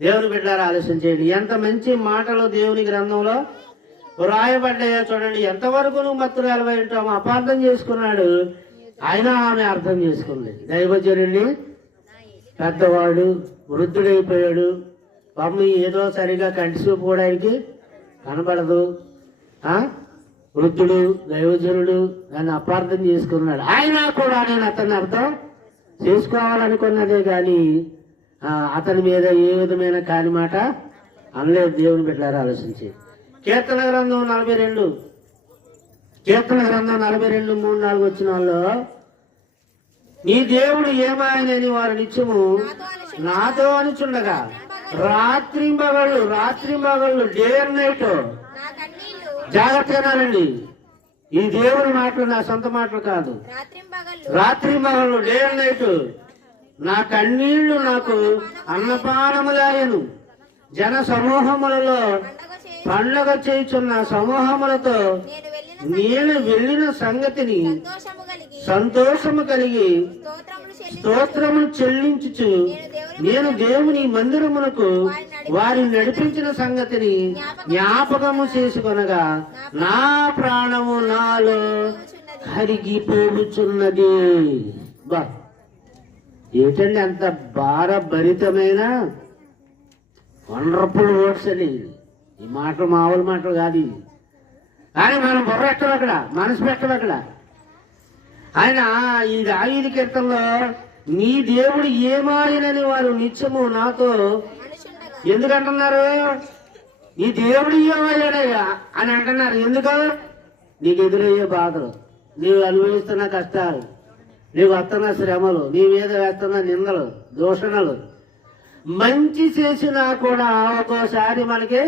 దేవుని బిడ్డారు ఆలోచించండి, ఎంత మంచి మాటలు దేవుని గ్రంథంలో వ్రాయబడ్డాయో చూడండి. ఎంతవరకు నువ్వు మత్తురాలవై ఉంటామో అపార్థం చేసుకున్నాడు, అయినా ఆమె అర్థం చేసుకుంది. దైవజనుడిని పెద్దవాడు వృద్ధుడైపోయాడు, పాపం ఏదో సరిగా కంటి చూపు కూడా ఆయనకి కనబడదు. వృద్ధుడు దైవజనుడు దాన్ని అపార్థం చేసుకున్నాడు. అయినా కూడా నేను అతన్ని అర్థం చేసుకోవాలనుకున్నదే కానీ అతని మీద ఏ విధమైన కాని మాట అనలేదు. దేవుని బిడ్డలారా ఆలోచించి కీర్తన గ్రంథం 42 3-4 వచనాల్లో, నీ దేవుడు ఏమాయనని వారు నిత్యము నాతో అనుచుండగా రాత్రింబగళ్ళు డే అండ్ నైట్. జాగ్రత్తగానండి, ఈ దేవుని మాటలు నా సొంత మాటలు కాదు. రాత్రింబగళ్ళు డే అండ్ నైట్ నా కన్నీళ్లు నాకు అన్నపానములాయను. జన సమూహములలో పండగ చేయుచున్న సమూహములతో నేను వెళ్ళిన సంగతిని సంతోషము కలిగి స్తోత్రములు చెల్లించుచు నేను దేవుని మందిరమునకు వారిని నడిపించిన సంగతిని జ్ఞాపకము చేసుకొనగా నా ప్రాణము నాలో కరిగిపోవుచున్నది. బా, ఏంటండి అంత భారభరితమైన వండర్ఫుల్ వర్డ్స్ అని. ఈ మాటలు మామూలు మాటలు కాదు. కానీ మనం బుర్ర పెట్టం అక్కడ, మనసు పెట్టం అక్కడ. ఆయన ఈ దావీదు కీర్తనలో నీ దేవుడు ఏమాయనని వారు నిత్యము నాతో ఎందుకంటున్నారు? నీ దేవుడు ఏమయ్యాడయ్యా అని అంటున్నారు. ఎందుకు? నీకు ఎదురయ్యే బాధలు, నీవు అనుభవిస్తున్న కష్టాలు, నీవు వస్తున్న శ్రమలు, నీ మీద వేస్తున్న నిందలు, దూషణలు, మంచి చేసినా కూడా ఒక్కోసారి మనకి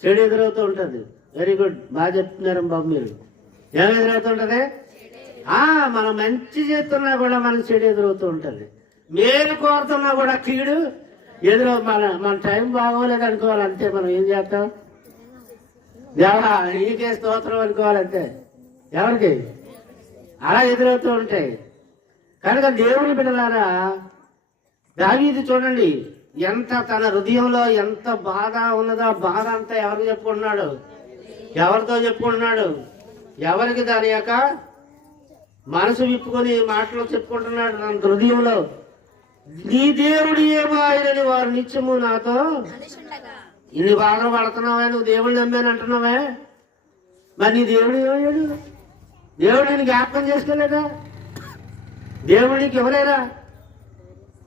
చెడు ఎదురవుతూ ఉంటుంది. వెరీ గుడ్, బాగా చెప్తున్నారు బాబు మీరు. ఏమి ఎదురవుతుంటది? మనం మంచి చేస్తున్నా కూడా మనకు చెడు ఎదురవుతూ ఉంటుంది. మేలు కోరుతున్నా కూడా కీడు మన టైం బాగోలేదు అనుకోవాలి అంతే. మనం ఏం చేస్తాం? దేవా నీకే స్తోత్రం అనుకోవాలంతే. ఎవరికి? అలా ఎదురవుతూ ఉంటాయి. కనుక దేవుని బిడ్డలారా, దావీదు చూడండి ఎంత తన హృదయంలో ఎంత బాధ ఉన్నదో, బాధ అంతా ఎవరికి చెప్పుకుంటున్నాడు? ఎవరితో చెప్పుకుంటున్నాడు? ఎవరికి దాని యొక్క మనసు విప్పుకొని మాటలు చెప్పుకుంటున్నాడు తన హృదయంలో. నీ దేవుడు ఏమో ఆయనని వారు నిత్యము నాతో. ఇన్ని బాధలు పడుతున్నావే, నువ్వు దేవుడిని నమ్మాను అంటున్నావే, మరి నీ దేవుడు ఏమయ్యాడు? దేవుడు నేను జ్ఞాపకం చేసుకోలేదా? దేవుడు నీకు ఇవ్వలేదా?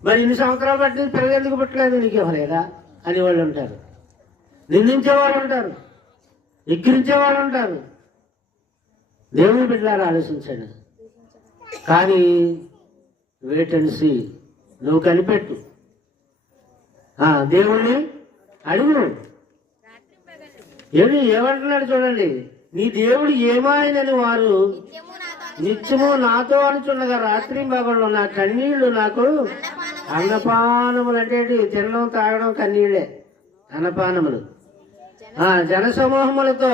మరి ఇన్ని సంవత్సరాలు బట్టి పిల్లలు ఎందుకు పుట్టలేదు, నీకు ఇవ్వలేదా అని వాళ్ళు ఉంటారు. నిందించేవాళ్ళు ఉంటారు, ఎక్కిరించేవాళ్ళు ఉంటారు. దేవుని బిడ్డలారా ఆలోచించాడు. కానీ వెయిట్ అండ్ సీ, నువ్వు కనిపెట్టు, దేవుణ్ణి అడుగు. ఏమంటున్నాడు చూడండి, నీ దేవుడు ఏమాయనని వారు నిత్యము నాతో అనుచుండగా రాత్రి భాగంలో నా కన్నీళ్లు నాకు అన్నపానములు. అంటే తినడం తాగడం కన్నీళ్లే అన్నపానములు. జన సమూహములతో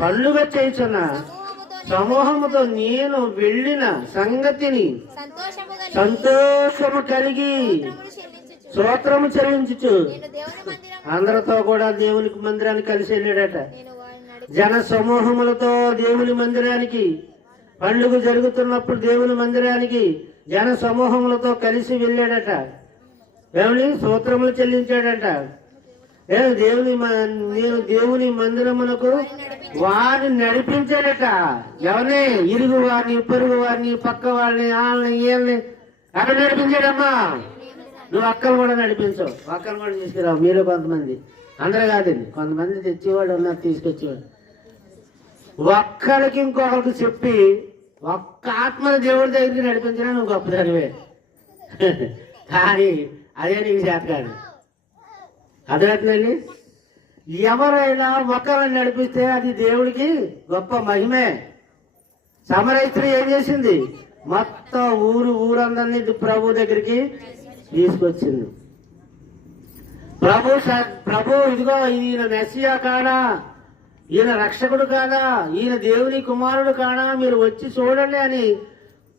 పండుగ చేయుచున్న సమూహముతో నేను వెళ్ళిన సంగతిని సంతోషము కలిగి స్తోత్రము చెల్లించుచు. అందరితో కూడా దేవునికి మందిరానికి కలిసి వెళ్ళాడట. జన సమూహములతో దేవుని మందిరానికి, పండుగ జరుగుతున్నప్పుడు దేవుని మందిరానికి జన సమూహములతో కలిసి వెళ్ళాడట. దేవుని స్తోత్రములు చెల్లించాడట. నేను దేవుని మందిరమునకు వారిని నడిపించాడట. ఎవరిని? ఇరుగు వారిని, పొరుగు వారిని, పక్క వాళ్ళని, వాళ్ళని, వీళ్ళని అక్కడ నడిపించాడమ్మా. నువ్వు అక్కలు కూడా నడిపించవు, అక్కలు కూడా తీసుకురావు. మీరు కొంతమంది, అందరూ కాదండి, కొంతమంది తెచ్చేవాడు ఉన్నారు, తీసుకొచ్చేవాడు. ఒక్కడికి ఇంకొకరికి చెప్పి ఒక్క ఆత్మని దేవుడి దగ్గరికి నడిపించినా నువ్వు గొప్పదానివే. కానీ అదే నీకు చేత కాదు. అర్థమవుతుందండి? ఎవరైనా ఒకరిని నడిపిస్తే అది దేవుడికి గొప్ప మహిమే. సమరస్త్రీ ఏం చేసింది? మొత్తం ఊరందరినీ ప్రభు దగ్గరికి తీసుకొచ్చింది. ప్రభు ఇదిగో ఈయన మెస్సియా కాదా, ఈయన రక్షకుడు కాదా, ఈయన దేవుని కుమారుడు కాదా, మీరు వచ్చి చూడండి అని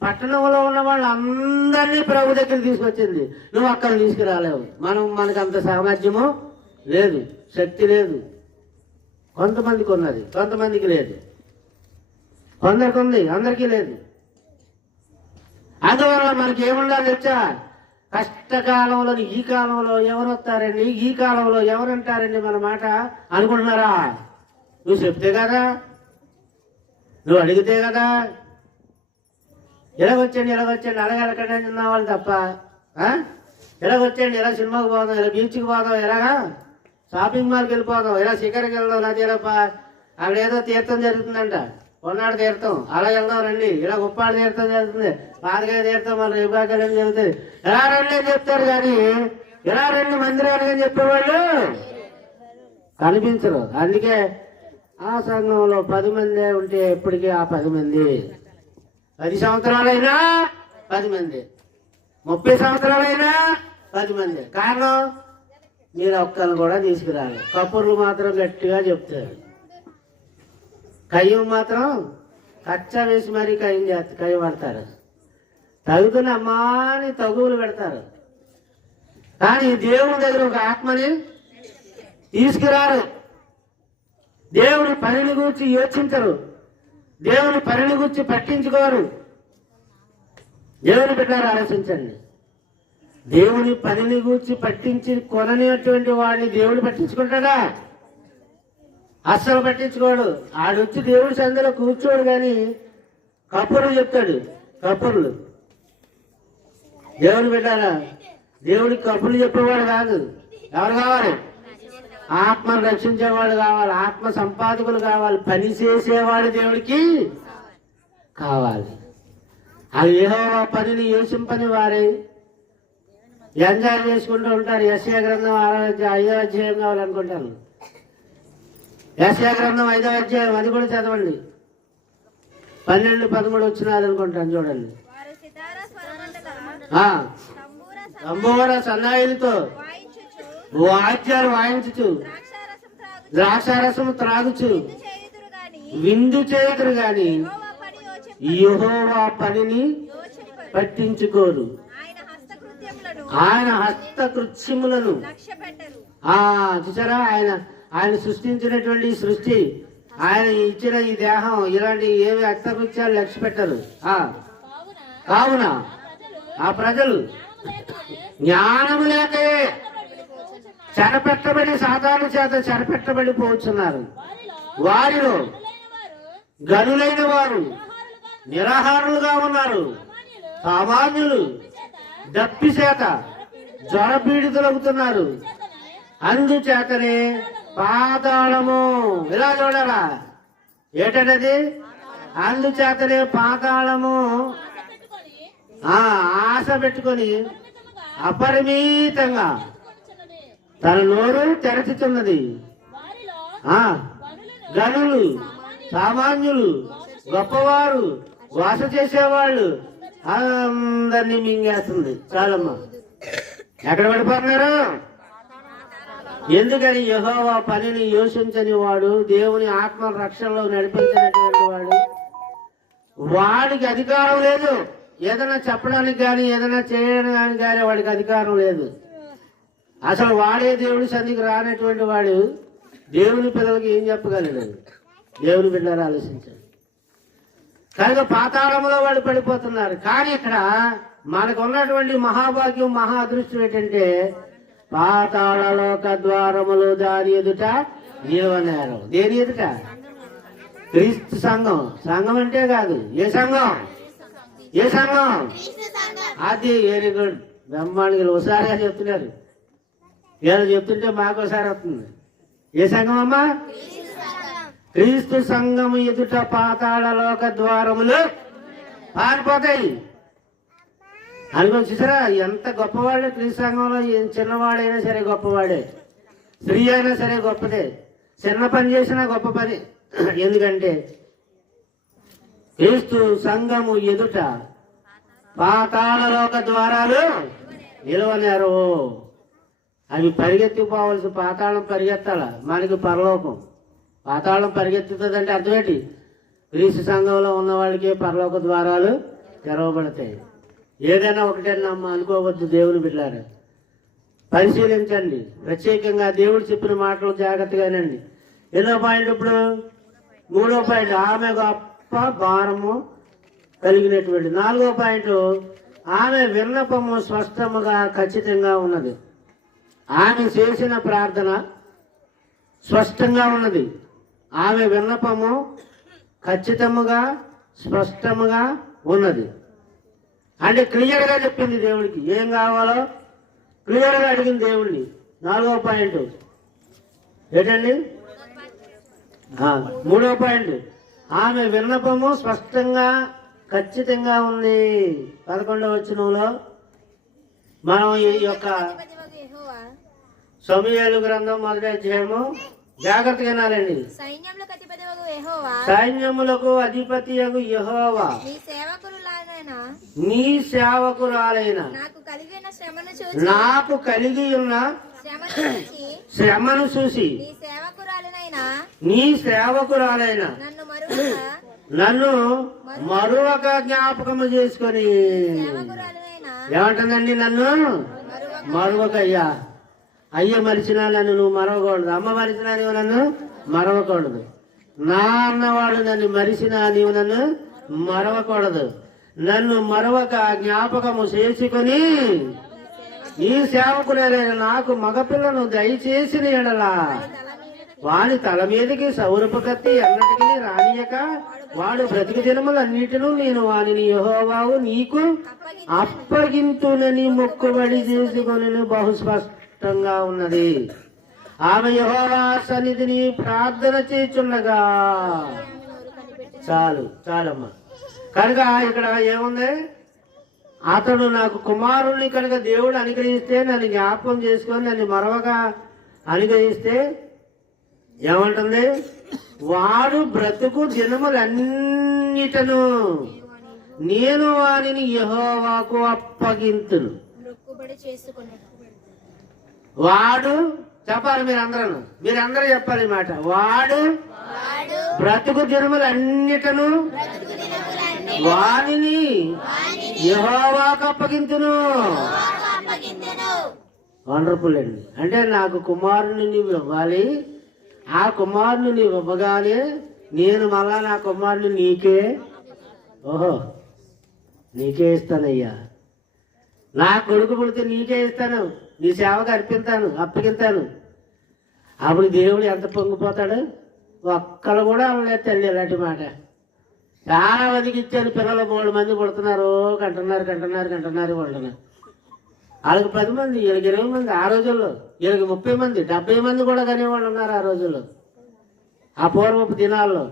పట్టణంలో ఉన్న వాళ్ళందరినీ ప్రభు దగ్గర తీసుకొచ్చింది. నువ్వు అక్కడ తీసుకురాలేవు. మనకు అంత సామర్థ్యము లేదు, శక్తి లేదు. కొంతమందికి ఉన్నది, కొంతమందికి లేదు. కొందరికి ఉంది, అందరికీ లేదు. అందువల్ల మనకి ఏముండాలి తెచ్చా? కష్టకాలంలో ఈ కాలంలో ఎవరు వస్తారండి, ఈ కాలంలో ఎవరంటారండి మన మాట అనుకుంటున్నారా? నువ్వు చెప్తే కదా, నువ్వు అడిగితే కదా. ఇలాగొచ్చండి అడగలకండి అన్న వాళ్ళు తప్ప, ఇలాగొచ్చండి, ఇలా సినిమాకి పోదాం, ఇలా బీచ్కి పోదాం, ఇలాగా షాపింగ్ మాల్కి వెళ్ళిపోదాం, ఇలా శిఖరికి వెళ్దాం, లేదా ఇలా అక్కడ ఏదో తీర్థం జరుగుతుందంట, కొన్నాడు తీర్థం, అలా వెళ్దాం రండి, ఇలా ఉప్పాడు తీర్థం జరుగుతుంది, పాదకాయ తీర్థం, మన రేపాకాలం జరుగుతుంది, ఎలా రండి అని చెప్తారు. కానీ ఇలా రండి మందిరానికి అని చెప్పేవాళ్ళు కనిపించరు. అందుకే ఆ సంఘంలో 10 మంది ఉంటే ఎప్పటికీ ఆ 10 మంది 10 సంవత్సరాలైనా 10 మంది, 30 సంవత్సరాలైనా 10 మంది. కారణం మీరు ఒక్కరిని కూడా తీసుకురాలి. కప్పుర్లు మాత్రం గట్టిగా చెప్తారు, కయ్యం మాత్రం కచ్చా వేసి మరీ కయ్య పడతారు, తగుతున్న అమ్మాని తగువులు పెడతారు. కానీ దేవుని దగ్గర ఒక ఆత్మని తీసుకురారు. దేవుని పనిని గురించి యోచించరు, దేవుని పనిని గురించి పట్టించుకోరు. దేవుని బిడ్డలారా ఆలోచించండి. దేవుని పనిని గురించి పట్టించి కొననేటువంటి వాడిని దేవుడు పట్టించుకుంటాడా? అస్సలు పట్టించుకోడు. ఆడొచ్చి దేవుడి సందులో కూర్చోడు, కానీ కప్పుర్లు చెప్తాడు. కప్పుర్లు దేవుని బిడ్డలారా, దేవుడికి కప్పులు చెప్పేవాడు కాదు. ఎవరు కావాలి? ఆత్మను రక్షించేవాడు కావాలి, ఆత్మ సంపాదకులు కావాలి, పని చేసేవాడు దేవుడికి కావాలి. ఆ యెహోవా పనిని యోచింపని వారే ఎంజాయ్ చేసుకుంటూ ఉంటారు. యెషయా గ్రంథం 5వ అధ్యాయం కావాలనుకుంటాను. యెషయా గ్రంథం 5వ అధ్యాయం, అది కూడా చదవండి. 12-13 వచ్చినారు అనుకుంటాను, చూడండి. తంబూర సన్నాయిలతో వాద్యాలు వాయించుచు ద్రాక్షారసం త్రాగుచు విందు చేయుదురు గాని యెహోవా పనిని పట్టించుకోరు. ఆయన హస్తకృత్యములను చూసారా? ఆయన సృష్టించినటువంటి సృష్టి, ఆయన ఇచ్చిన ఈ దేహం, ఇలాంటి ఏవి హస్తకృత్యాలు లక్ష్య పెట్టరు. కావున ఆ ప్రజలు జ్ఞానము లేకే చెరపెట్టబడి, సాధారణ చేత చెరపెట్టబడిపోతున్నారు. వారిలో గనులైన వారు నిరాహారులుగా ఉన్నారు. సామాన్యులు దప్పి చేత జ్వరపీడితులవుతున్నారు. అందుచేతనే పాతాళము, ఇలా చూడాలా ఏటది? అందుచేతనే పాతాళము ఆశ పెట్టుకొని అపరిమితంగా తన నోరు తెరచుతున్నది. గనులు, సామాన్యులు, గొప్పవారు, వాస చేసేవాళ్ళు అందరినీ మింగేస్తుంది. చాలమ్మా, ఎక్కడ పడిపోతున్నారు? ఎందుకని? యెహోవా పనిని యోచించని వాడు, దేవుని ఆత్మ రక్షణలో నడిపించినటువంటి వాడు, వాడికి అధికారం లేదు. ఏదైనా చెప్పడానికి కానీ ఏదైనా చేయడానికి కానీ వాడికి అధికారం లేదు. అసలు వాడే దేవుడి సన్నిధికి రానటువంటి వాడు దేవుని పిల్లలకి ఏం చెప్పగలడు? దేవుని బిడ్డలు ఆలోచించాడు. కనుక పాతాళంలో వాళ్ళు పడిపోతున్నారు. కానీ ఇక్కడ మనకు ఉన్నటువంటి మహాభాగ్యం, మహా అదృష్టం ఏంటంటే, పాతాళలోక ద్వారములు దాని ఎదుట నిలవనేరం. దేని ఎదుట? క్రీస్తు సంఘం. సంఘం అంటే కాదు, ఏ సంఘం? ఏ సంఘం? అది వెరీ గుడ్, బ్రహ్మాండంగా ఒకసారిగా చెప్తున్నారు. ఏదో చెప్తుంటే మాకు ఒకసారి వస్తుంది. ఏ సంఘం అమ్మా? క్రీస్తు సంఘం ఎదుట పాతాళలోక ద్వారములు పారిపోతాయి. అనుకో, చూసారా ఎంత గొప్పవాడే క్రీస్తు సంఘంలో. చిన్నవాడైనా సరే గొప్పవాడే. స్త్రీ అయినా సరే గొప్పదే, చిన్న పని చేసినా గొప్ప పని. ఎందుకంటే క్రీస్తు సంఘము ఎదుట పాతాళలోక ద్వారాలు నిలవలేరు. అవి పరిగెత్తిపోవలసి, పాతాళం పరిగెత్తాల, మనకి పరలోకం. పాతాళం పరిగెత్తుతుందంటే అర్థమేంటి? క్రీస్తు సంఘంలో ఉన్న వాళ్ళకి పరలోక ద్వారాలు తెరవబడతాయి. ఏదైనా ఒకటేనమ్మా అనుకోవద్దు దేవుని బిడ్డలారా. పరిశీలించండి, ప్రత్యేకంగా దేవుడు చెప్పిన మాటలు జాగ్రత్తగానండి. ఎన్నో పాయింట్ ఇప్పుడు? 3వ పాయింట్, ఆమె గొప్ప భారము కలిగినటువంటి. 4వ పాయింట్, ఆమె విన్నపము స్పష్టముగా ఖచ్చితంగా ఉన్నది. ఆమె చేసిన ప్రార్థన స్పష్టంగా ఉన్నది. ఆమె విన్నపము ఖచ్చితముగా స్పష్టముగా ఉన్నది. అంటే క్లియర్గా చెప్పింది దేవుడికి ఏం కావాలో, క్లియర్గా అడిగింది దేవుడిని. 4వ పాయింట్ ఏంటండి? 3వ పాయింట్, ఆమె విన్నపము స్పష్టంగా ఖచ్చితంగా ఉంది. 11వ వచనంలో మనం ఈ యొక్క సమూయేలు గ్రంథం 1వ అధ్యాయము జాగ్రత్తగా వినాలండి. సైన్యములకు అధిపతియగు యెహోవా, సైన్యములకు అధిపతియగు యెహోవా, నీ సేవకురాలైన నాకు కలిగి ఉన్న శ్రమను చూసి నీ సేవకురాలైన నన్ను మరొక జ్ఞాపకము చేసుకొని. ఏమంటుందండి? నన్ను మరొక అయ్య మరిచినా నన్ను నువ్వు మరవకూడదు, అమ్మ మరిచినా నీవు నన్ను మరవకూడదు, నా అన్నవాడు నన్ను మరిచినా నీవు నన్ను మరవకూడదు. నన్ను మరొక జ్ఞాపకము చేసుకొని ఈ సేవకులైన నాకు మగపిల్లను దయచేసిన ఎడలా వాని తల మీదకి సౌరపు కత్తి ఎన్నటికి రానియక వాడు బ్రతికి దినములన్నిటినూ నేను వానిని యెహోవావు నీకు అప్పగింతునని మొక్కుబడి చేసుకొని బహుస్పష్టంగా ఉన్నది. ఆమె యెహోవా సన్నిధిని ప్రార్థన చేయుచుండగా. చాలమ్మా. కనుక ఇక్కడ ఏముంది? అతడు నాకు కుమారుణ్ణి కనుక దేవుడు అనుగ్రహిస్తే, నన్ను జ్ఞాపకం చేసుకొని నన్ను మరొక అనుగ్రహిస్తే ఏమంటుంది? వాడు బ్రతుకు దినములన్నిటను నేను వానిని యెహోవాకు అప్పగింతును. వాడు చెప్పాలి, మీరందరూ చెప్పాలి ఈ మాట. వాడు బ్రతుకు దినములన్నిటను వానిని యెహోవాకు అప్పగింతును. వండర్ఫుల్ అండి. అంటే నాకు కుమారుని నీవు ఇవ్వాలి, ఆ కుమారుని నీవు ఇవ్వగానే నేను మళ్ళా నా కుమారుని నీకే ఇస్తానయ్యా. నా కొడుకు పుడితే నీకే ఇస్తాను, నీ సేవకు అప్పగిస్తాను. అప్పుడు దేవుడు ఎంత పొంగిపోతాడు? ఒక్కడు కూడా అనలేదు తల్లి ఇలాంటి మాట. చాలా మందికి ఇచ్చాను, పిల్లలు 3 మంది పుడుతున్నారు, కంటున్నారు. వాళ్ళకి 10 మంది, వీళ్ళకి 20 మంది ఆ రోజుల్లో, వీళ్ళకి 30 మంది 70 మంది కూడా కనేవాళ్ళు ఉన్నారు ఆ రోజుల్లో, ఆ పూర్వపు దినాల్లో.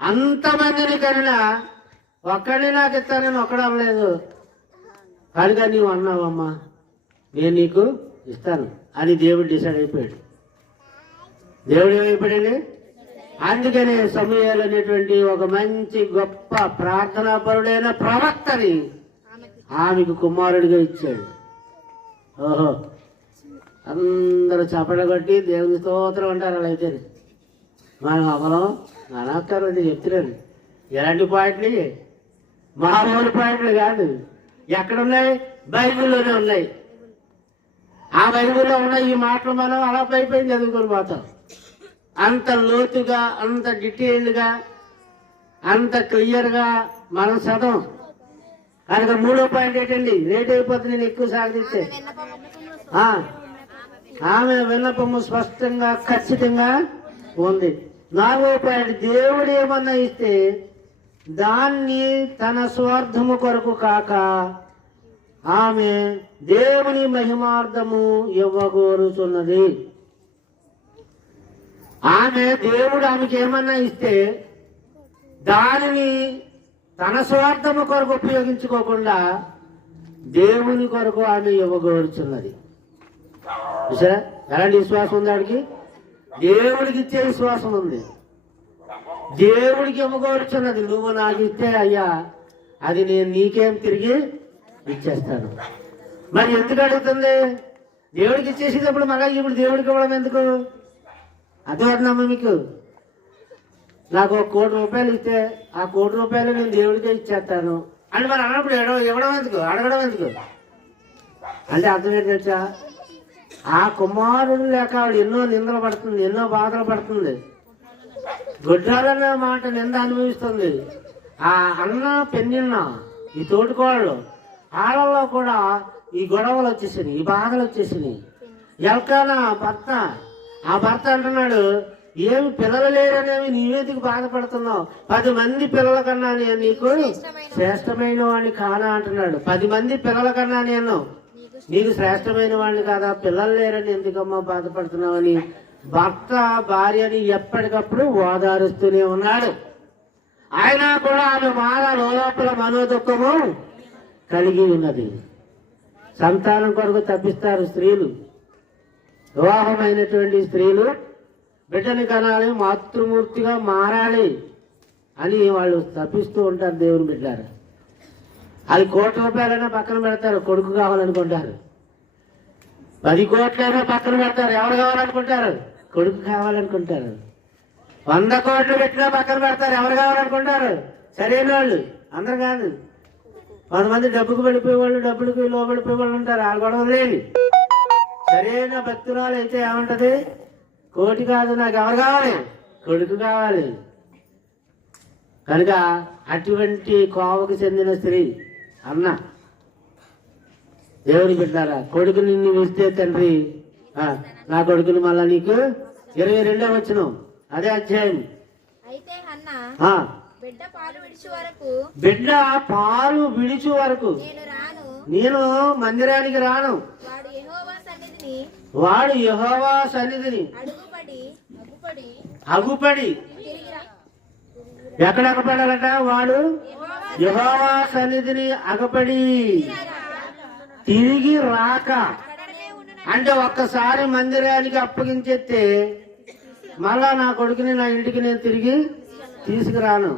అంతమందిని కనినా ఒక్కడిని నాకు ఇస్తానని ఒక్కడు అనలేదు. కనుక నీవు అన్నావమ్మా, నేను నీకు ఇస్తాను అని దేవుడు డిసైడ్ అయిపోయాడు. దేవుడు ఏమైపోయాడండి? అందుకనే సమూయేలు అనేటువంటి ఒక మంచి గొప్ప ప్రార్థనాపరుడైన ప్రవక్తని ఆమెకు కుమారుడిగా ఇచ్చాడు. అందరూ చపడగొట్టి దేవుని స్తోత్రం అంటారు. అలా అయితే మనం అమలం అనక్కర్లేదు చెప్తున్నాను. ఎలాంటి పాయింట్లు? మామూలు పాయింట్లు కాదు. ఎక్కడున్నాయి? బైబిల్లోనే ఉన్నాయి. ఆ బైబిల్లో ఉన్న ఈ మాటలు మనం అలా పై చదువుకొని పోతాం. అంత లోతుగా, అంత డీటెయిల్డ్గా, అంత క్లియర్గా మనం చదవం. కనుక 3వ పాయింట్ ఏంటండి? లేట్ అయిపోతుంది నేను ఎక్కువ సాగిస్తే. ఆమె విన్నపము స్పష్టంగా ఖచ్చితంగా ఉంది. 4వ పాయింట్, దేవుడు ఏమన్నా ఇస్తే దాన్ని తన స్వార్థము కొరకు కాక ఆమె దేవుని మహిమార్థము ఇవ్వగోరుతున్నది. ఆమె దేవుడు ఆమెకి ఏమన్నా ఇస్తే దానిని తన స్వార్థము కొరకు ఉపయోగించుకోకుండా దేవుని కొరకు ఆమె ఇవ్వగోరుచున్నది. చూసారా? ఎలాంటి విశ్వాసం ఉంది ఆడికి? దేవుడికి ఇచ్చే విశ్వాసం ఉంది. దేవుడికి ఇవ్వకూర్చున్నది. నువ్వు నాకు ఇస్తే అయ్యా అది నేను నీకేం తిరిగి ఇచ్చేస్తాను. మరి ఎందుకు అడుగుతుంది? దేవుడికి ఇచ్చేసేటప్పుడు మళ్ళీ ఇప్పుడు దేవుడికి ఇవ్వడం ఎందుకు? అర్థమవుతుందమ్మా మీకు? నాకు ఒక ₹1,00,00,000 ఇస్తే ఆ ₹1,00,00,000 నేను దేవుడికే ఇచ్చేస్తాను అని మరి అన్నప్పుడు ఇవ్వడం ఎందుకు, అడగడం ఎందుకు అంటే అర్థం ఏంటి తెలుసా? ఆ కుమారుడు లేక ఆవిడ ఎన్నో నిందలు పడుతుంది, ఎన్నో బాధలు పడుతుంది, గుడ్రాలనే మాట నింద అనుభవిస్తుంది. ఆ అన్న పెన్నిన్న ఈ తోటికోళ్ళు ఆళ్ళల్లో కూడా ఈ గొడవలు వచ్చేసినాయి, ఈ బాధలు వచ్చేసినాయి. ఎల్కానా భర్త, ఆ భర్త అంటున్నాడు, ఏమి పిల్లలు లేరనేవి నీవేదికి బాధపడుతున్నావు? 10 మంది పిల్లల కన్నా నేను నీకు శ్రేష్టమైన వాడిని కాదా అంటున్నాడు. 10 మంది పిల్లల కన్నా నేను నీకు శ్రేష్టమైన వాడిని కాదా? పిల్లలు లేరని ఎందుకమ్మా బాధపడుతున్నావని భర్త భార్యని ఎప్పటికప్పుడు ఓదారుస్తూనే ఉన్నాడు. ఆయన కూడా ఆమె బాధ లోపల మనోదుఖము కలిగి ఉన్నది. సంతానం కొరకు తప్పిస్తారు స్త్రీలు. వివాహమైనటువంటి స్త్రీలు బిడ్డని కనాలి, మాతృమూర్తిగా మారాలి అని వాళ్ళు తప్పిస్తూ ఉంటారు. దేవుని బిడ్డారు అది ₹1,00,00,000 పక్కన పెడతారు, కొడుకు కావాలనుకుంటారు. 10 కోట్లైనా పక్కన పెడతారు, ఎవరు కావాలనుకుంటారు? కొడుకు కావాలనుకుంటారు. 100 కోట్లు పెట్టినా పక్కన పెడతారు, ఎవరు కావాలనుకుంటారు? సరైన వాళ్ళు, అందరు కాదు. 100 మంది డబ్బుకు పడిపోయేవాళ్ళు, డబ్బులకు లోబడిపోయేవాళ్ళు ఉంటారు, వాళ్ళు గొడవ లేని. సరైన భక్తురాలు అయితే ఏమంటది? కోటి కాదు, నాకు ఎవరు కావాలి? కొడుకు కావాలి. కనుక అటువంటి కోవకు చెందిన స్త్రీ అన్న దేవుని బిడ్డారా, కొడుకుని నిన్ను ఇస్తే తండ్రి నా కొడుకుని మళ్ళా నీకు 22వ వచనం అదే అధ్యాయం. అయితే హన్నా బిడ్డ పాలు విడిచు వరకు నేను మందిరానికి రాను. వాడు యెహోవా సన్నిధిని అగుపడి ఎక్కడ అగపడాలట? వాడు యెహోవా సన్నిధిని అగపడి తిరిగి రాక. అంటే ఒక్కసారి మందిరానికి అప్పగించేస్తే మళ్ళా నా కొడుకుని నా ఇంటికి నేను తిరిగి తీసుకురాను.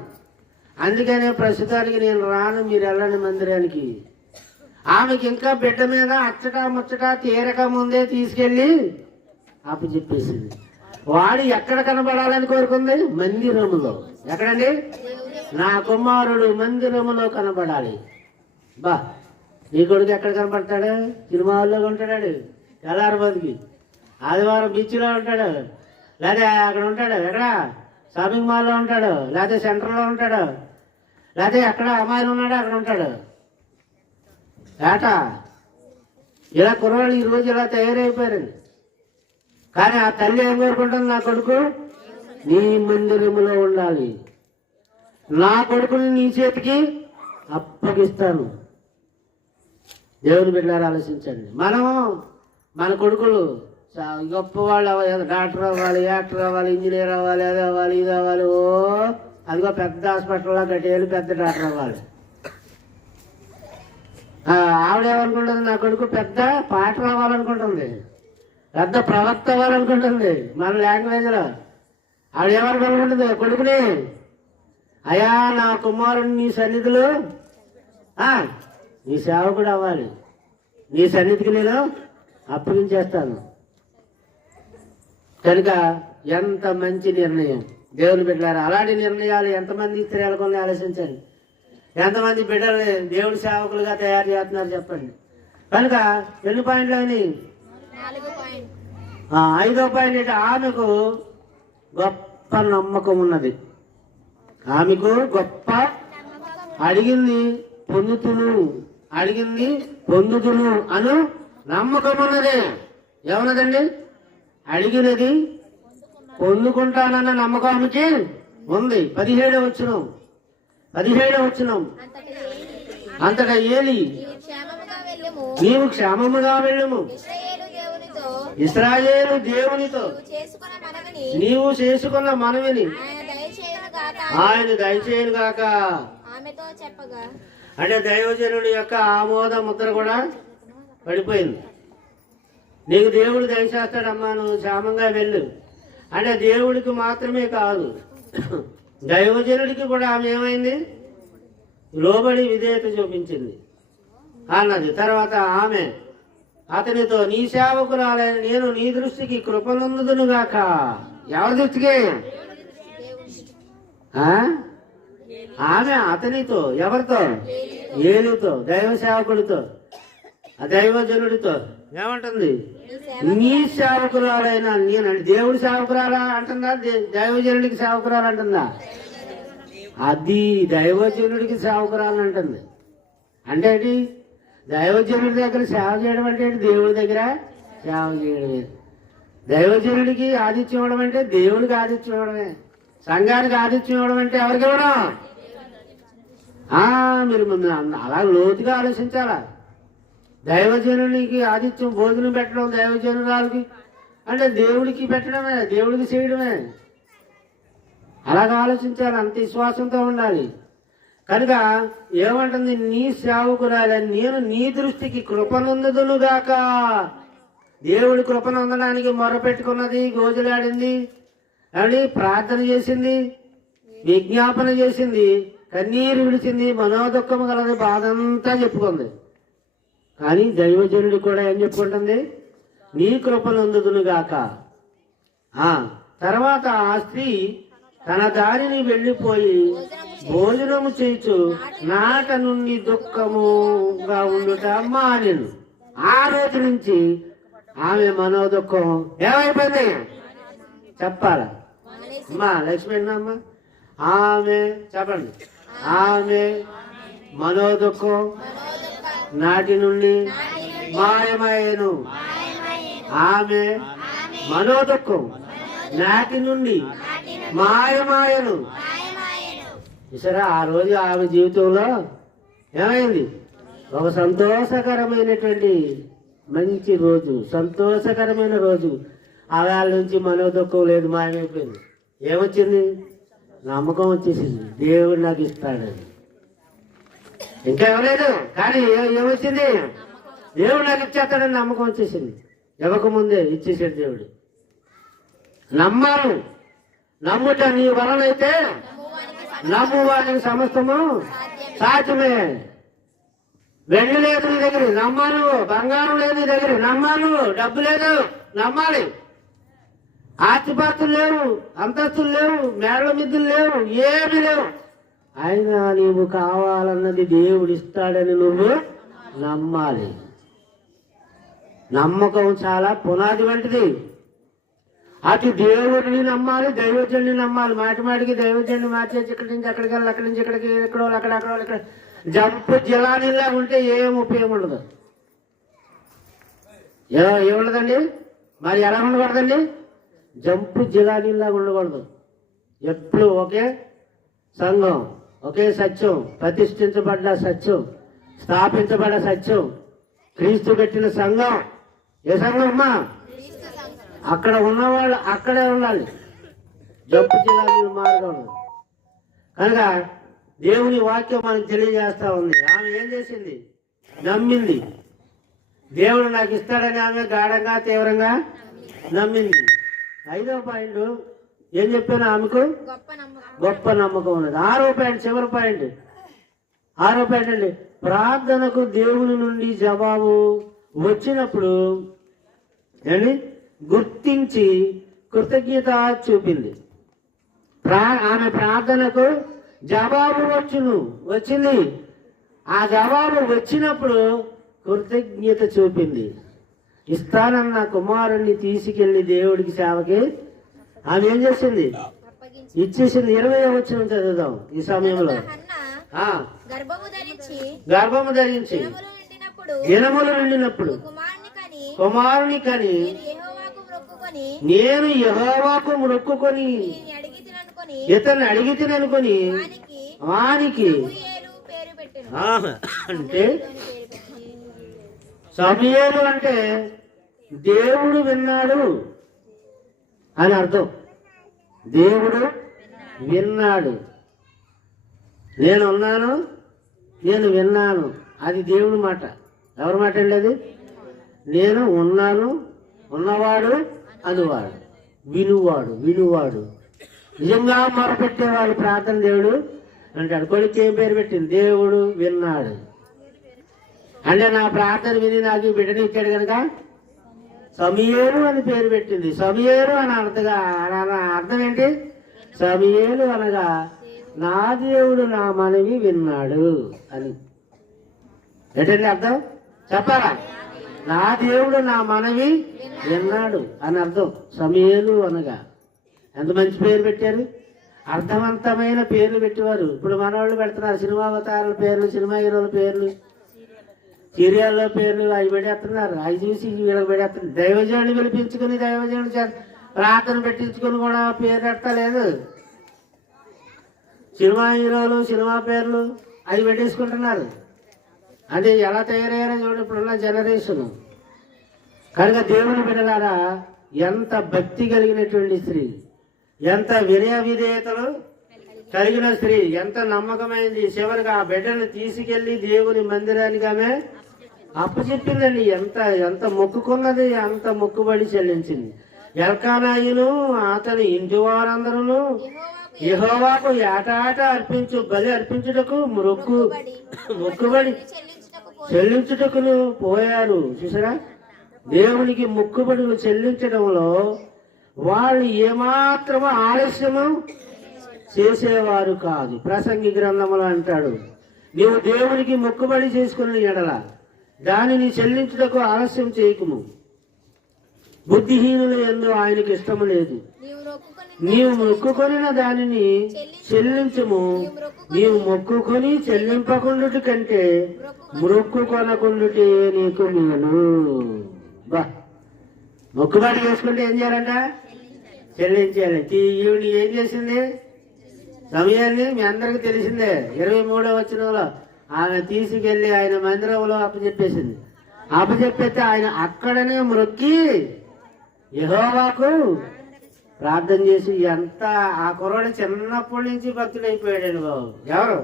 అందుకనే ప్రస్తుతానికి నేను రాను, మీరు వెళ్ళండి మందిరానికి. ఆమెకి ఇంకా బిడ్డ మీద అచ్చట ముచ్చట తీరక ముందే తీసుకెళ్ళి అప్పచెప్పేసింది. వాడు ఎక్కడ కనబడాలని కోరుకుంది? మందిరములో. ఎక్కడండి? నా కుమారుడు మందిరములో కనబడాలి. బా, నీ కొడుకు ఎక్కడ కనపడతాడు? సినిమాల్లో ఉంటాడు, తెల్లారబోదికి ఆదివారం బీచ్లో ఉంటాడు, లేదా అక్కడ ఉంటాడు, ఎక్కడ షాపింగ్ మాల్లో ఉంటాడు, లేదా సెంటర్లో ఉంటాడు, లేదా ఎక్కడ అమ్మాయిలు ఉన్నాడు అక్కడ ఉంటాడు. ఏట ఇలా కుర్రాళ్ళు ఈరోజు ఇలా తయారైపోయారండి. కానీ ఆ తల్లి ఏం కోరుకుంటుంది? నా కొడుకు నీ మందిరములో ఉండాలి, నా కొడుకుని నీ చేతికి అప్పగిస్తాను. దేవుని బిడ్డలారా ఆలోచించండి. మన కొడుకులు గొప్ప వాళ్ళు అవ్వాలి, డాక్టర్ అవ్వాలి, యాక్టర్ అవ్వాలి, ఇంజనీర్ అవ్వాలి, అది అవ్వాలి, ఇది అవ్వాలి, ఓ అదిగో పెద్ద హాస్పిటల్లో కట్టేయాలి, పెద్ద డాక్టర్ అవ్వాలి. ఆవిడేమనుకుంటుంది? నా కొడుకు పెద్ద పాటర్ అవ్వాలనుకుంటుంది, పెద్ద ప్రవక్త అవ్వాలనుకుంటుంది. మన లాంగ్వేజ్లో ఆవిడేమనుకుంటుంది? కొడుకుని, అయ్యా నా కుమారుని నీ సన్నిధిలో నీ సేవకుడు అవ్వాలి, నీ సన్నిధికి నేను అప్పగించేస్తాను. కనుక ఎంత మంచి నిర్ణయం దేవుని బిడ్డలారా. అలాంటి నిర్ణయాలు ఎంతమంది స్త్రీలు కొన్ని ఆలోచించండి. ఎంతమంది బిడ్డల్ని దేవుడి సేవకులుగా తయారు చేస్తున్నారు చెప్పండి. కనుక ఎన్ని పాయింట్లు అయినాయి? 5వ పాయింట్, ఆమెకు గొప్ప నమ్మకం ఉన్నది. ఆమెకు గొప్ప అడిగింది పొందుతును అను నమ్మకం ఉన్నది. ఏమన్నదండి? అడిగినది పొందుకుంటానన్న నమ్మకం ఆమెకి ఉంది. 17వ వచనం అంతటా ఏలి నీవు క్షేమముగా వెళ్ళము, ఇశ్రాయేలు దేవునితో నీవు చేసుకున్న మనవిని ఆయన దయచేయను గాక. అంటే దైవజనుడి యొక్క ఆమోద ముద్ర కూడా పడిపోయింది. నీకు దేవుడు దయచేస్తాడమ్మా, నువ్వు క్షేమంగా వెళ్ళు అంటే దేవుడికి మాత్రమే కాదు, దైవజనుడికి కూడా ఆమె ఏమైంది, లోబడి విధేయత చూపించింది అన్నది. తర్వాత ఆమె అతనితో, నీ సేవకురాలైన నేను నీ దృష్టికి కృపనందుదును గాక. ఎవరి దృష్టికి? ఆమె అతనితో, ఎవరితో? ఏలుతో, దైవ సేవకుడితో, దైవజనుడితో ఏమంటుంది? నీ సేవకురాలైన నేను. అంటే దేవుడి సేవకురాలా అంటుందా, దైవజనుడికి సేవకురాలు అంటుందా? అది దైవజనుడికి సేవకురాలు అంటుంది. అంటే ఏంటి? దైవజనుడి దగ్గర సేవ చేయడం అంటే దేవుడి దగ్గర సేవ చేయడమే. దైవజనుడికి ఆతిథ్యం ఇవ్వడం అంటే దేవుడికి ఆతిథ్యం ఇవ్వడమే. సంఘానికి ఆతిథ్యం ఇవ్వడం అంటే ఎవరికి ఇవ్వడం? మీరు అలా లోతుగా ఆలోచించాలా. దైవజనునికి ఆతిథ్యం భోజనం పెట్టడం, దైవజనురాలకి అంటే దేవుడికి పెట్టడమే, దేవుడికి చేయడమే. అలాగా ఆలోచించాలి, అంత విశ్వాసంతో ఉండాలి. కనుక ఏమంటుంది? నీ సేవకురాలని నేను నీ దృష్టికి కృపనందుదునుగాక. దేవుడి కృపనందడానికి మొరపెట్టుకున్నది, గోజులాడింది, అని ప్రార్థన చేసింది, విజ్ఞాపన చేసింది, కన్నీరు విడిచింది, మనోదుఖము కలది, బాధంతా చెప్పుకుంది. కానీ దైవజనుడు కూడా ఏం చెప్పుకుంటుంది? నీ కృపనందుదునుగాక. తర్వాత ఆ స్త్రీ తన దారిని వెళ్ళిపోయి భోజనము చేయించు నాట నుండి దుఃఖముగా ఉండుట మానెను. ఆ రోజు నుంచి ఆమె మనోదుఖం ఏమైపోయింది చెప్పాలా అమ్మా? లక్ష్మీ అమ్మ ఆమె చెప్పండి. ఆమె మనోదుఖం నాటి నుండి మాయమయ్యను. ఆమె మనోదుఖం నాటి నుండి మాయమాయను. చూసారా, ఆ రోజు ఆమె జీవితంలో ఏమైంది? ఒక సంతోషకరమైనటువంటి మంచి రోజు, సంతోషకరమైన రోజు. ఆవేళ నుంచి మనోదుఖం లేదు, మాయమైపోయింది. ఏమొచ్చింది? నమ్మకం వచ్చేసింది, దేవుడు నాకు ఇస్తాడని. ఇంకా ఇవ్వలేదు కానీ ఏమొచ్చింది? దేవుడు నాకు ఇచ్చేస్తాడని నమ్మకం వచ్చేసింది. ఇవ్వకముందే ఇచ్చేసాడు దేవుడు. నమ్మాలి. నమ్ముట నీ వలనైతే నమ్మువానికి సమస్తము సాధ్యమే. వెండి లేదు నీ దగ్గర, నమ్మాను. బంగారం లేదు నీ దగ్గర, నమ్మాను. డబ్బు లేదు, నమ్మాలి. ఆస్తిపాస్తులు లేవు, అంతస్తులు లేవు, మేడల మిద్దులు లేవు, ఏమి లేవు. అయినా నీవు కావాలన్నది దేవుడు ఇస్తాడని నువ్వు నమ్మాలి. నమ్మకం చాలా పునాది వంటిది. అటు దేవుడిని నమ్మాలి, దైవజనుడిని నమ్మాలి. మాటికి దైవజనుడిని మార్చేసి ఇక్కడి నుంచి అక్కడికి వెళ్ళి, అక్కడి నుంచి ఇక్కడికి, ఎక్కడో అక్కడెక్కడో ఇక్కడ జంపు జిలానీలా ఉంటే ఏం ఉపయోగం ఉండదు. ఏముండదండి? మరి ఎలా ఉండకూడదండి? జంపు జిలానీలాగా ఉండకూడదు. ఎప్పుడు ఒకే సంఘం, ఒకే సత్యం, ప్రతిష్ఠించబడ్డ సత్యం, స్థాపించబడ్డ సత్యం, క్రీస్తు పెట్టిన సంఘం. ఏ సంఘం అమ్మా? అక్కడ ఉన్నవాళ్ళు అక్కడే ఉండాలి. జంపు జిలానీలు మారకూడదు. కనుక దేవుని వాక్యం మనకు తెలియజేస్తా ఉంది. ఆమె ఏం చేసింది? నమ్మింది. దేవుడు నాకు ఇస్తాడని ఆమె గాఢంగా తీవ్రంగా నమ్మింది. 5వ పాయింట్ ఏం చెప్పాను? ఆమెకు గొప్ప నమ్మకం ఉన్నది. 6వ పాయింట్, చివరి పాయింట్. 6వ పాయింట్ అండి, ప్రార్థనకు దేవుని నుండి జవాబు వచ్చినప్పుడు ఏంటి గుర్తించి కృతజ్ఞత చూపింది. ఆమె ప్రార్థనకు జవాబు వచ్చింది. ఆ జవాబు వచ్చినప్పుడు కృతజ్ఞత చూపింది. ఇస్తానన్న కుమారుణ్ణి తీసుకెళ్లి దేవుడికి సేవకి ఆమె ఏం చేసింది? ఇచ్చేసింది. 20వ వచనం చదువుదాం ఈ సమయంలో. గర్భము ధరించి దినములు నిండినప్పుడు కుమారుని కని నేను యెహోవాకు మొక్కుకొని ఇతన్ని అడిగి తిననుకొని వానికి అంటే సమూయేలు అంటే దేవుడు విన్నాడు అని అర్థం. దేవుడు విన్నాడు. నేనున్నాను, నేను విన్నాను. అది దేవుడి మాట. ఎవరి మాట అండి అది? నేను ఉన్నాను, ఉన్నవాడు అనువాడు, వినువాడు. నిజంగా మొరపెట్టేవాడు ప్రార్థన దేవుడు అంటాడు. కొడుకు ఏం పేరు పెట్టింది? దేవుడు విన్నాడు. అంటే నా ప్రార్థన విని నాకు బిడ్డని ఇచ్చాడు కనుక సమూయేలు అని పేరు పెట్టింది. సమూయేలు అని అర్థం ఏంటి? సమూయేలు అనగా నా దేవుడు నా మనవి విన్నాడు అని. ఏంటండి అర్థం? చెప్పాలా? నా దేవుడు నా మనవి విన్నాడు అని అర్థం. సమూయేలు అనగా ఎంత మంచి పేరు పెట్టారు. అర్థవంతమైన పేర్లు పెట్టేవారు. ఇప్పుడు మనవాళ్ళు పెడుతున్నారు సినిమా అవతారాల పేర్లు, సినిమా హీరోల పేర్లు, సీరియాల్లో పేర్లు అవి పెడేస్తున్నారు. అవి చూసి వీళ్ళకి పెడేస్తున్నారు. దైవజనులు పిలిపించుకుని దైవజనులు ప్రార్థన పెట్టించుకుని కూడా పేరు పెట్టలేదు. సినిమా హీరోలు, సినిమా పేర్లు అవి పెట్టేసుకుంటున్నారు. అంటే ఎలా తయారయ్యారో చూడండి ఇప్పుడున్న జనరేషన్. కనుక దేవుని బిడ్డలారా, ఎంత భక్తి కలిగినటువంటి స్త్రీ, ఎంత వినయ విధేయతలు కలిగిన స్త్రీ, ఎంత నమ్మకమైంది. చివరికి ఆ బిడ్డను తీసుకెళ్లి దేవుని మందిరానికి ఆమె అప్పచెప్పిందండి. ఎంత మొక్కుకున్నది, అంత మొక్కుబడి చెల్లించింది. ఎల్కానాయును అతని ఇంటి వారందరూ యెహోవాకు ఏటాట బలి అర్పించుటకు మొక్కుబడి చెల్లించుటకును పోయారు. చూసారా, దేవునికి మొక్కుబడులు చెల్లించడంలో వాళ్ళు ఏమాత్రమూ ఆలస్యము చేసేవారు కాదు. ప్రసంగి గ్రంథములు అంటాడు, నీవు దేవునికి మొక్కుబడి చేసుకున్న ఎడల దానిని చెల్లించుటకు ఆలస్యం చేయకుము. బుద్ధిహీనులు ఎందు ఆయనకి ఇష్టము లేదు. నీవు మొక్కుకొనిన దానిని చెల్లించుము. నీవు మొక్కుకొని చెల్లింపకుండుట కంటే మొక్కుకొనకుండుటే నీకు మేలు. బా, మొక్కుబడి చేసుకుంటే ఏం చేయాలంట? చెల్లించాలి. ఈవిడ ఏం చేసింది? సమయాన్ని మీ అందరికి తెలిసిందే. 23వ వచనంలో ఆమె తీసుకెళ్లి ఆయన మందిరంలో అప్పచెప్పేసింది. అప్పచెప్పేస్తే ఆయన అక్కడనే మొక్కి యెహోవాకు ప్రార్థన చేసి ఎంత ఆ కుర్రాడు చిన్నప్పటి నుంచి భక్తుడైపోయాడు బాబు. ఎవరు?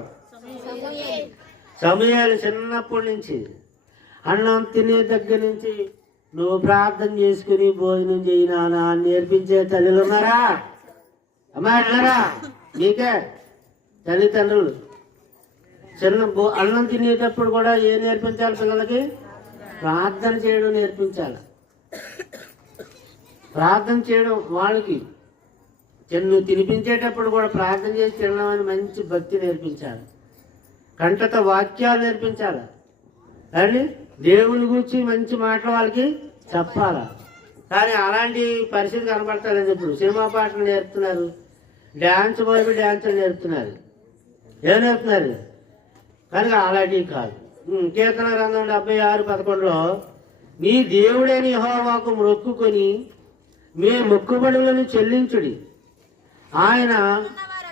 సమూయేలు. చిన్నప్పటి నుంచి అన్నం తినే దగ్గర నుంచి నువ్వు ప్రార్థన చేసుకుని భోజనం చేయి నాన్న అని నేర్పించే తల్లులు ఉన్నారా? అమ్మాయి ఉన్నారా? మీకే తల్లిదండ్రులు అన్నం తినేటప్పుడు కూడా ఏం నేర్పించాలి పిల్లలకి? ప్రార్థన చేయడం నేర్పించాలి. ప్రార్థన చేయడం వాళ్ళకి నువ్వు తినిపించేటప్పుడు కూడా ప్రార్థన చేసి తినడం అని మంచి భక్తి నేర్పించాలి. కంటత వాక్యాలు నేర్పించాలి. కానీ దేవుని గురించి మంచి మాటలు వాళ్ళకి చెప్పాలా. కానీ అలాంటి పరిస్థితి కనపడతలేదు. ఇప్పుడు సినిమా పాటలు నేర్పుతున్నారు, డ్యాన్స్ వైపు డ్యాన్సులు నేర్పుతున్నారు. ఏం నేర్పుతున్నారు? కనుక అలాంటివి కాదు. కీర్తన గ్రంథం 76:11లో నీ దేవుడైన యెహోవాకు మొక్కుకొని మీ మొక్కుబడులను చెల్లించుడి. ఆయన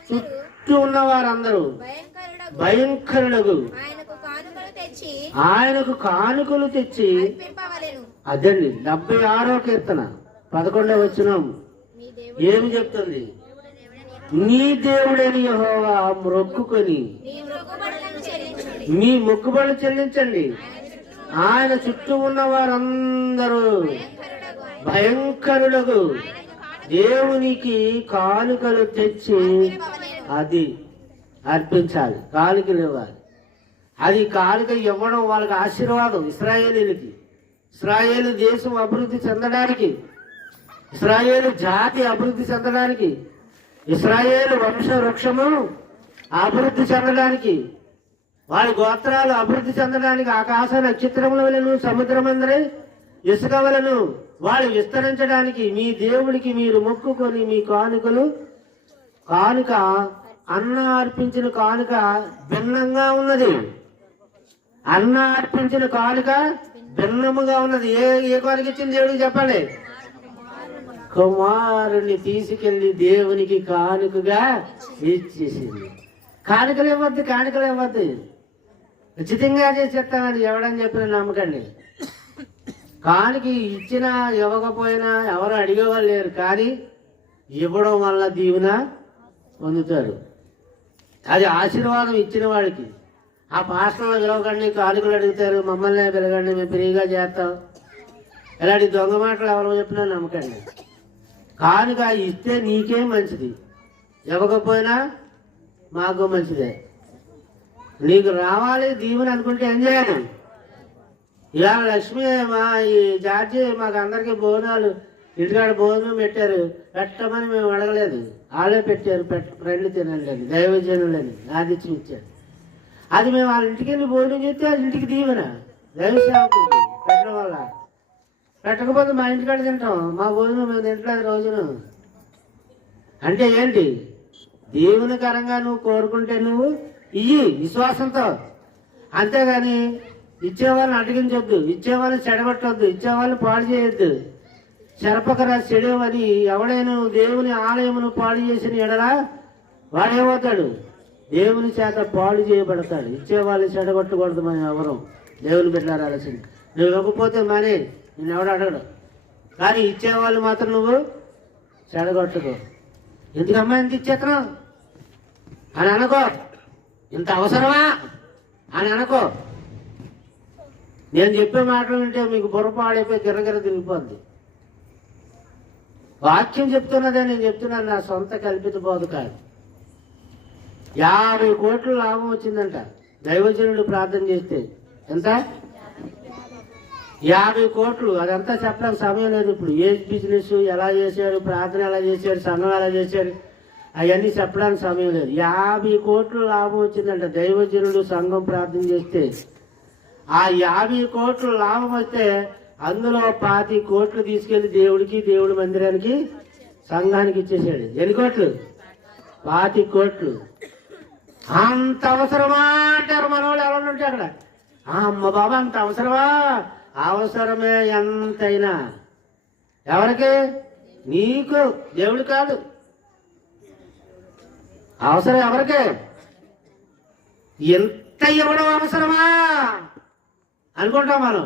చుట్టూ ఉన్న వారందరూ భయంకరులకు ఆయనకు కానుకలు తెచ్చి. అదండి 76వ కీర్తన 11వ వచనం ఏమి చెప్తుంది? నీ దేవుడైన యెహోవా మొక్కుకొని మీ మొక్కుబడులు చెల్లించండి. ఆయన చుట్టూ ఉన్న వారందరూ భయంకరులకు దేవునికి కానుకలు తెచ్చి అది అర్పించాలి. కానుకలు ఇవ్వాలి. అది కానుక ఇవ్వడం వాళ్ళకి ఆశీర్వాదం. ఇశ్రాయేలీలకి, ఇశ్రాయేలు దేశం అభివృద్ధి చెందడానికి, ఇశ్రాయేలు జాతి అభివృద్ధి చెందడానికి, ఇశ్రాయేలు వంశ వృక్షము అభివృద్ధి చెందడానికి, వారి గోత్రాలు అభివృద్ధి చెందడానికి ఆకాశ నక్షత్రముల వలెను సముద్రమందరి ఇసుక వలెను వాళ్ళు విస్తరించడానికి మీ దేవుడికి మీరు మొక్కుకొని మీ కానుక అన్న అర్పించిన కానుక భిన్నంగా ఉన్నది. అన్న అర్పించిన కానుక భిన్నముగా ఉన్నది. ఏ కానుక ఇచ్చింది దేవుడికి చెప్పండి? కుమారుని తీసుకెళ్లి దేవునికి కానుకగా ఇచ్చేసింది. కానుకలు ఇవ్వద్దు. ఉచితంగా చేసేస్తామని ఎవడని చెప్పిన నమ్మకండి. కానుక ఇచ్చినా ఇవ్వకపోయినా ఎవరు అడిగేవాళ్ళు లేరు. కానీ ఇవ్వడం వల్ల దీవెన పొందుతారు. అది ఆశీర్వాదం ఇచ్చిన వాడికి. ఆ పాస్టర్లు పిలవకండి, కానుకలు అడుగుతారు, మమ్మల్ని పిలవండి మేము ఫ్రీగా చేస్తాం. ఇలాంటి దొంగ మాటలు ఎవరు చెప్పినా నమ్మకండి. కానుక ఇస్తే నీకేం మంచిది, ఇవ్వకపోయినా మాకు మంచిదే. నీకు రావాలి దీవెన అనుకుంటే ఏం చేయాలి? ఇవాళ లక్ష్మి మా ఈ జార్జి మాకు అందరికీ భోజనాలు ఇంటికాడ భోజనం పెట్టారు, పెట్టమని మేము అడగలేదు, వాళ్ళే పెట్టారు. రండి తినండి అని, దైవజనులని ఆదిత్యం ఇచ్చారు. అది మేము వాళ్ళ ఇంటికి వెళ్ళి భోజనం చేస్తే అది ఇంటికి దీవెన, దైవ సేవకుడికి పెట్టడం వల్ల. పెట్టకపోతే మా ఇంటికాడ తింటాం, మా భోజనం మేము తింటలేదు రోజును. అంటే ఏంటి? దేవునికరంగా నువ్వు కోరుకుంటే నువ్వు ఇయ్యి విశ్వాసంతో, అంతేగాని ఇచ్చేవాళ్ళని అడిగించొద్దు, ఇచ్చేవాళ్ళని చెడగొట్టొద్దు, ఇచ్చేవాళ్ళని పాడు చేయొద్దు. చెరపకరా చెడవని ఎవడైనా దేవుని ఆలయమును పాడు చేసిన ఎడలా వాడేమవుతాడు? దేవుని చేత పాడు చేయబడతాడు. ఇచ్చేవాళ్ళని చెడగొట్టకూడదు. మనం ఎవరు దేవుని బిడ్డలారా ఆలోచించి, నువ్వు ఇవ్వకపోతే మానే, నేను ఎవడు అడగడు. కానీ ఇచ్చేవాళ్ళు మాత్రం నువ్వు చెడగొట్టుకో. ఎందుకమ్మా ఇంత ఇచ్చేస్తున్నావు అని అనుకో, ఇంత అవసరమా అని అనుకో. నేను చెప్పే మాటలు వింటే మీకు బుర్రపాడైపోయి గిర్రగిర్ర తిరిగిపోద్ది. వాక్యం చెప్తున్నదే నేను చెప్తున్నాను, నా సొంత కల్పిత బోధ కాదు. 50 కోట్ల లాభం వచ్చిందంట దైవజనుడు ప్రార్థన చేస్తే. ఎంత? 50 కోట్లు. అదంతా చెప్పడానికి సమయం లేదు ఇప్పుడు. ఏ బిజినెస్ ఎలా చేశాడు, ప్రార్థన ఎలా చేశాడు, సంఘం ఎలా చేశాడు, అవన్నీ చెప్పడానికి సమయం లేదు. 50 కోట్ల లాభం వచ్చిందంట దైవజనుడు సంఘం ప్రార్థన చేస్తే. ఆ 50 కోట్ల లాభం వస్తే అందులో 25 కోట్లు తీసుకెళ్లి దేవుడికి, దేవుడి మందిరానికి, సంఘానికి ఇచ్చేసాడు. ఎన్ని కోట్లు? 25 కోట్లు. అంత అవసరమా అంటారు మన వాళ్ళు ఎవరు ఉంటే అక్కడ. అమ్మ బాబా అంత అవసరమా? అవసరమే ఎంతైనా. ఎవరికి? నీకు, దేవుడు కాదు. అవసరం ఎవరికి? ఎంత ఇవ్వడం అవసరమా అనుకుంటాం మనం.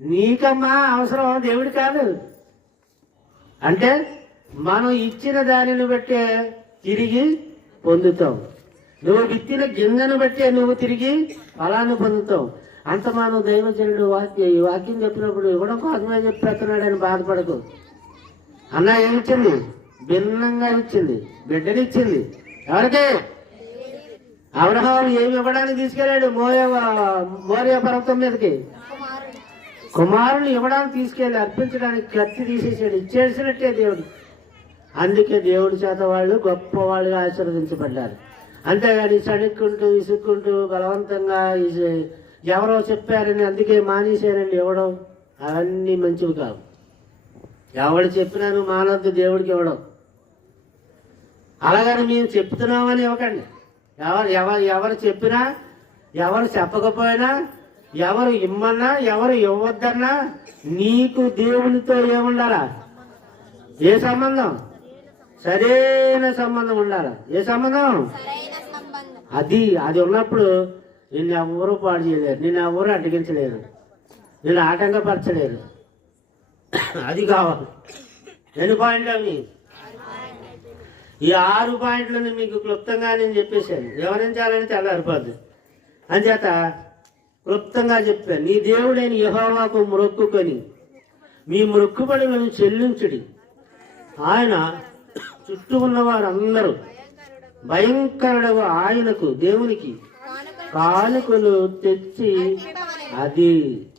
నీకమ్మా అవసరం, దేవుడి కాదు. అంటే మనం ఇచ్చిన దానిని బట్టే తిరిగి పొందుతాం. నువ్వు విత్తిన గింజను బట్టే నువ్వు తిరిగి ఫలాన్ని పొందుతావు. అంత మనం దైవజనుడు ఈ వాక్యం చెప్పినప్పుడు ఇవ్వడం కోసమే చెప్పేస్తున్నాడని బాధపడకు. అన్న ఏమిచ్చింది? భిన్నంగా ఇచ్చింది, బిడ్డనిచ్చింది. ఎవరికి? అబ్రహాము ఏమి ఇవ్వడానికి తీసుకెళ్ళాడు? మోరియా పర్వతం మీదకి కుమారుని ఇవ్వడానికి తీసుకెళ్ళి అర్పించడానికి కత్తి తీసేసాడు. ఇచ్చేసినట్టే దేవుడు. అందుకే దేవుడి చేత వాళ్ళు గొప్ప వాళ్ళుగా ఆశీర్వదించబడ్డారు. అంతేగాని చడుక్కుంటూ ఇసుక్కుంటూ బలవంతంగా ఎవరో చెప్పారని అందుకే మానేశారని ఇవ్వడం అవన్నీ మంచివి కావు. ఎవడు చెప్పినా నువ్వు మానవద్దు దేవుడికి ఇవ్వడం. అలాగని మేము చెప్తున్నామని ఇవ్వకండి. ఎవరు చెప్పినా, ఎవరు చెప్పకపోయినా, ఎవరు ఇమ్మన్నా, ఎవరు ఇవ్వద్దన్నా నీకు దేవునితో ఏముండాలా? ఏ సంబంధం? సరైన సంబంధం ఉండాలి. ఏ సంబంధం? అది ఉన్నప్పుడు నిన్ను ఎవరు పాడు చేయలేరు, నిన్ను ఎవరు అడ్డగించలేరు, నిన్ను ఆటంకపరచలేరు. అది కావాలి. ఎన్ని పాయింట్లు అవి? ఈ 6 పాయింట్లను మీకు క్లుప్తంగా నేను చెప్పేశాను. వివరించాలని తెల్లారిపోద్ది. అంచేత క్లుప్తంగా చెప్పాను. నీ దేవుడైన యెహోవాకు మొక్కుకొని మీ మొక్కుబడులను చెల్లించుడి. ఆయన చుట్టూ ఉన్నవారు అందరూ భయంకరుడు ఆయనకు, దేవునికి కానుకలు తెచ్చి, అది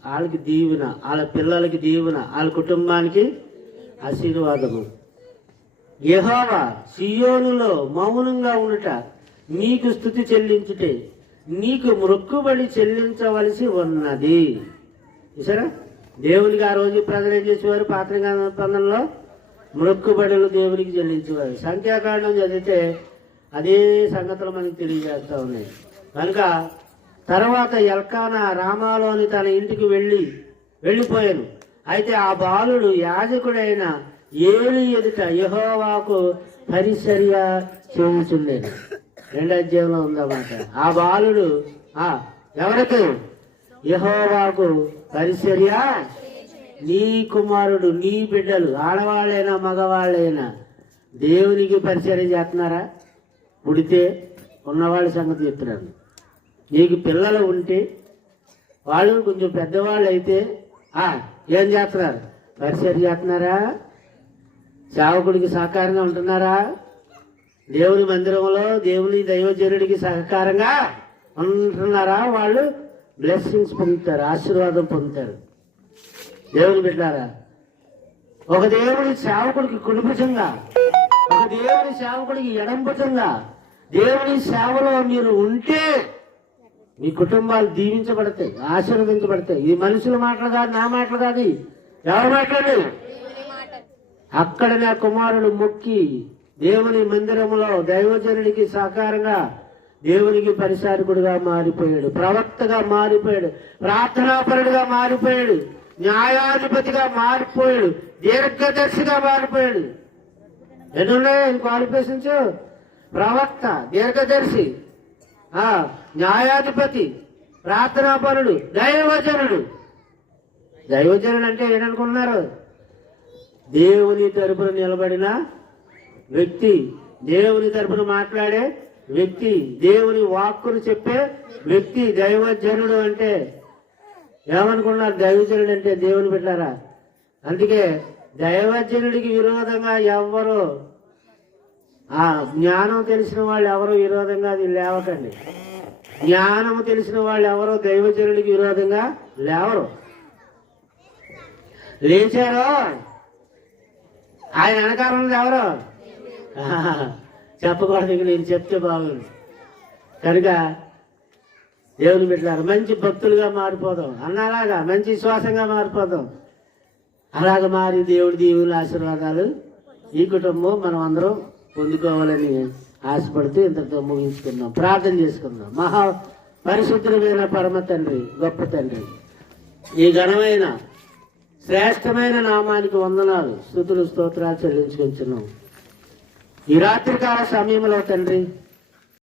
వాళ్ళకి దీవెన, వాళ్ళ పిల్లలకి దీవెన, వాళ్ళ కుటుంబానికి ఆశీర్వాదము. యెహోవా సియోనులో మౌనంగా ఉండుట, నీకు స్తుతి చెల్లించుటే, నీకు మొక్కుబడి చెల్లించవలసి ఉన్నది. చూసారా? దేవునికి ఆ రోజు ప్రజలు ఏం చేసేవారు? పాత నిబంధనలో మొక్కుబడులు దేవునికి చెల్లించేవారు. సంఖ్యాకాండం చదివితే అదే సంగతులు మనకు తెలియజేస్తూ ఉన్నాయి. కనుక తర్వాత ఎల్కానా రామాలోని తన ఇంటికి వెళ్ళిపోయాను. అయితే ఆ బాలుడు యాజకుడైన ఏలి ఎదుట యెహోవాకు పరిచర్య చేయుచుండేది. 2వ అధ్యాయంలో ఉందన్నమాట. ఆ బాలుడు ఎవరికి? యెహోవాకు పరిచర్య. నీ కుమారుడు, నీ బిడ్డలు, ఆడవాళ్ళైనా మగవాళ్ళైనా దేవునికి పరిచర్య చేస్తున్నారా? పుడితే ఉన్నవాళ్ళ సంగతి చెప్తున్నాను. నీకు పిల్లలు ఉంటే వాళ్ళు కొంచెం పెద్దవాళ్ళు అయితే ఏం చేస్తున్నారు? పరిచయం చేస్తున్నారా? సేవకుడికి సహకారంగా ఉంటున్నారా? దేవుని మందిరంలో దేవుని దైవజనుడికి సహకారంగా ఉంటున్నారా? వాళ్ళు బ్లెస్సింగ్స్ పొందుతారు, ఆశీర్వాదం పొందుతారు. దేవుని బిడ్డారా, ఒక దేవుని సేవకుడికి కుడిభుజంగా, ఒక దేవుని సేవకుడికి ఎడంభుజంగా దేవుని సేవలో మీరు ఉంటే మీ కుటుంబాలు దీవించబడతాయి, ఆశీర్వదించబడతాయి. ఇది మనుషుల మాటలు కాదు, నా మాటలు కాదు, ఎవరి మాటలు. అక్కడ నా కుమారుడు మొక్కి దేవుని మందిరంలో దైవజనుడికి సహకారంగా దేవునికి పరిచారకుడిగా మారిపోయాడు, ప్రవక్తగా మారిపోయాడు, ప్రార్థనాపరుడిగా మారిపోయాడు, న్యాయాధిపతిగా మారిపోయాడు, దీర్ఘదర్శిగా మారిపోయాడు. ఎన్నున్నాయి క్వాలిఫికేషన్స్? ప్రవక్త, దీర్ఘదర్శి, న్యాయాధిపతి, ప్రార్థనాపరుడు, దైవజనుడు. దైవజనుడు అంటే ఏంటనుకున్నారు? దేవుని తరపున నిలబడిన వ్యక్తి, దేవుని తరపున మాట్లాడే వ్యక్తి, దేవుని వాక్కును చెప్పే వ్యక్తి దైవజనుడు. అంటే ఏమనుకున్నారు? దైవజనుడు అంటే దేవుని పెట్టారా? అందుకే దైవజనుడికి విరోధంగా ఎవరు, జ్ఞానం తెలిసిన వాళ్ళు ఎవరు విరోధంగా అది లేవకండి. జ్ఞానము తెలిసిన వాళ్ళు ఎవరు దైవజనుడికి విరోధంగా లేవరు. లేచారో ఆయన వెనకాల ఎవరు చెప్పకూడదు, ఇక నేను చెప్తే బాగుంది. కనుక దేవుని బిడ్డలారా, మంచి భక్తులుగా మారిపోదాం, అన్నలాగా మంచి విశ్వాసంగా మారిపోదాం. అలాగ మారి దేవుడి దీవుల ఆశీర్వాదాలు ఈ కుటుంబం మనం అందరం పొందుకోవాలని ఆశపడుతూ ఇంతటితో ముగించుకుందాం. ప్రార్థన చేసుకుందాం. మహా పరిశుద్ధమైన పరమ తండ్రి, గొప్ప తండ్రి, ఈ ఘనమైన శ్రేష్టమైన నామానికి వందనాలు, స్తుతులు, స్తోత్రాలు చెల్లించుకుంటున్నాం. ఈ రాత్రికాల సమయంలో తండ్రి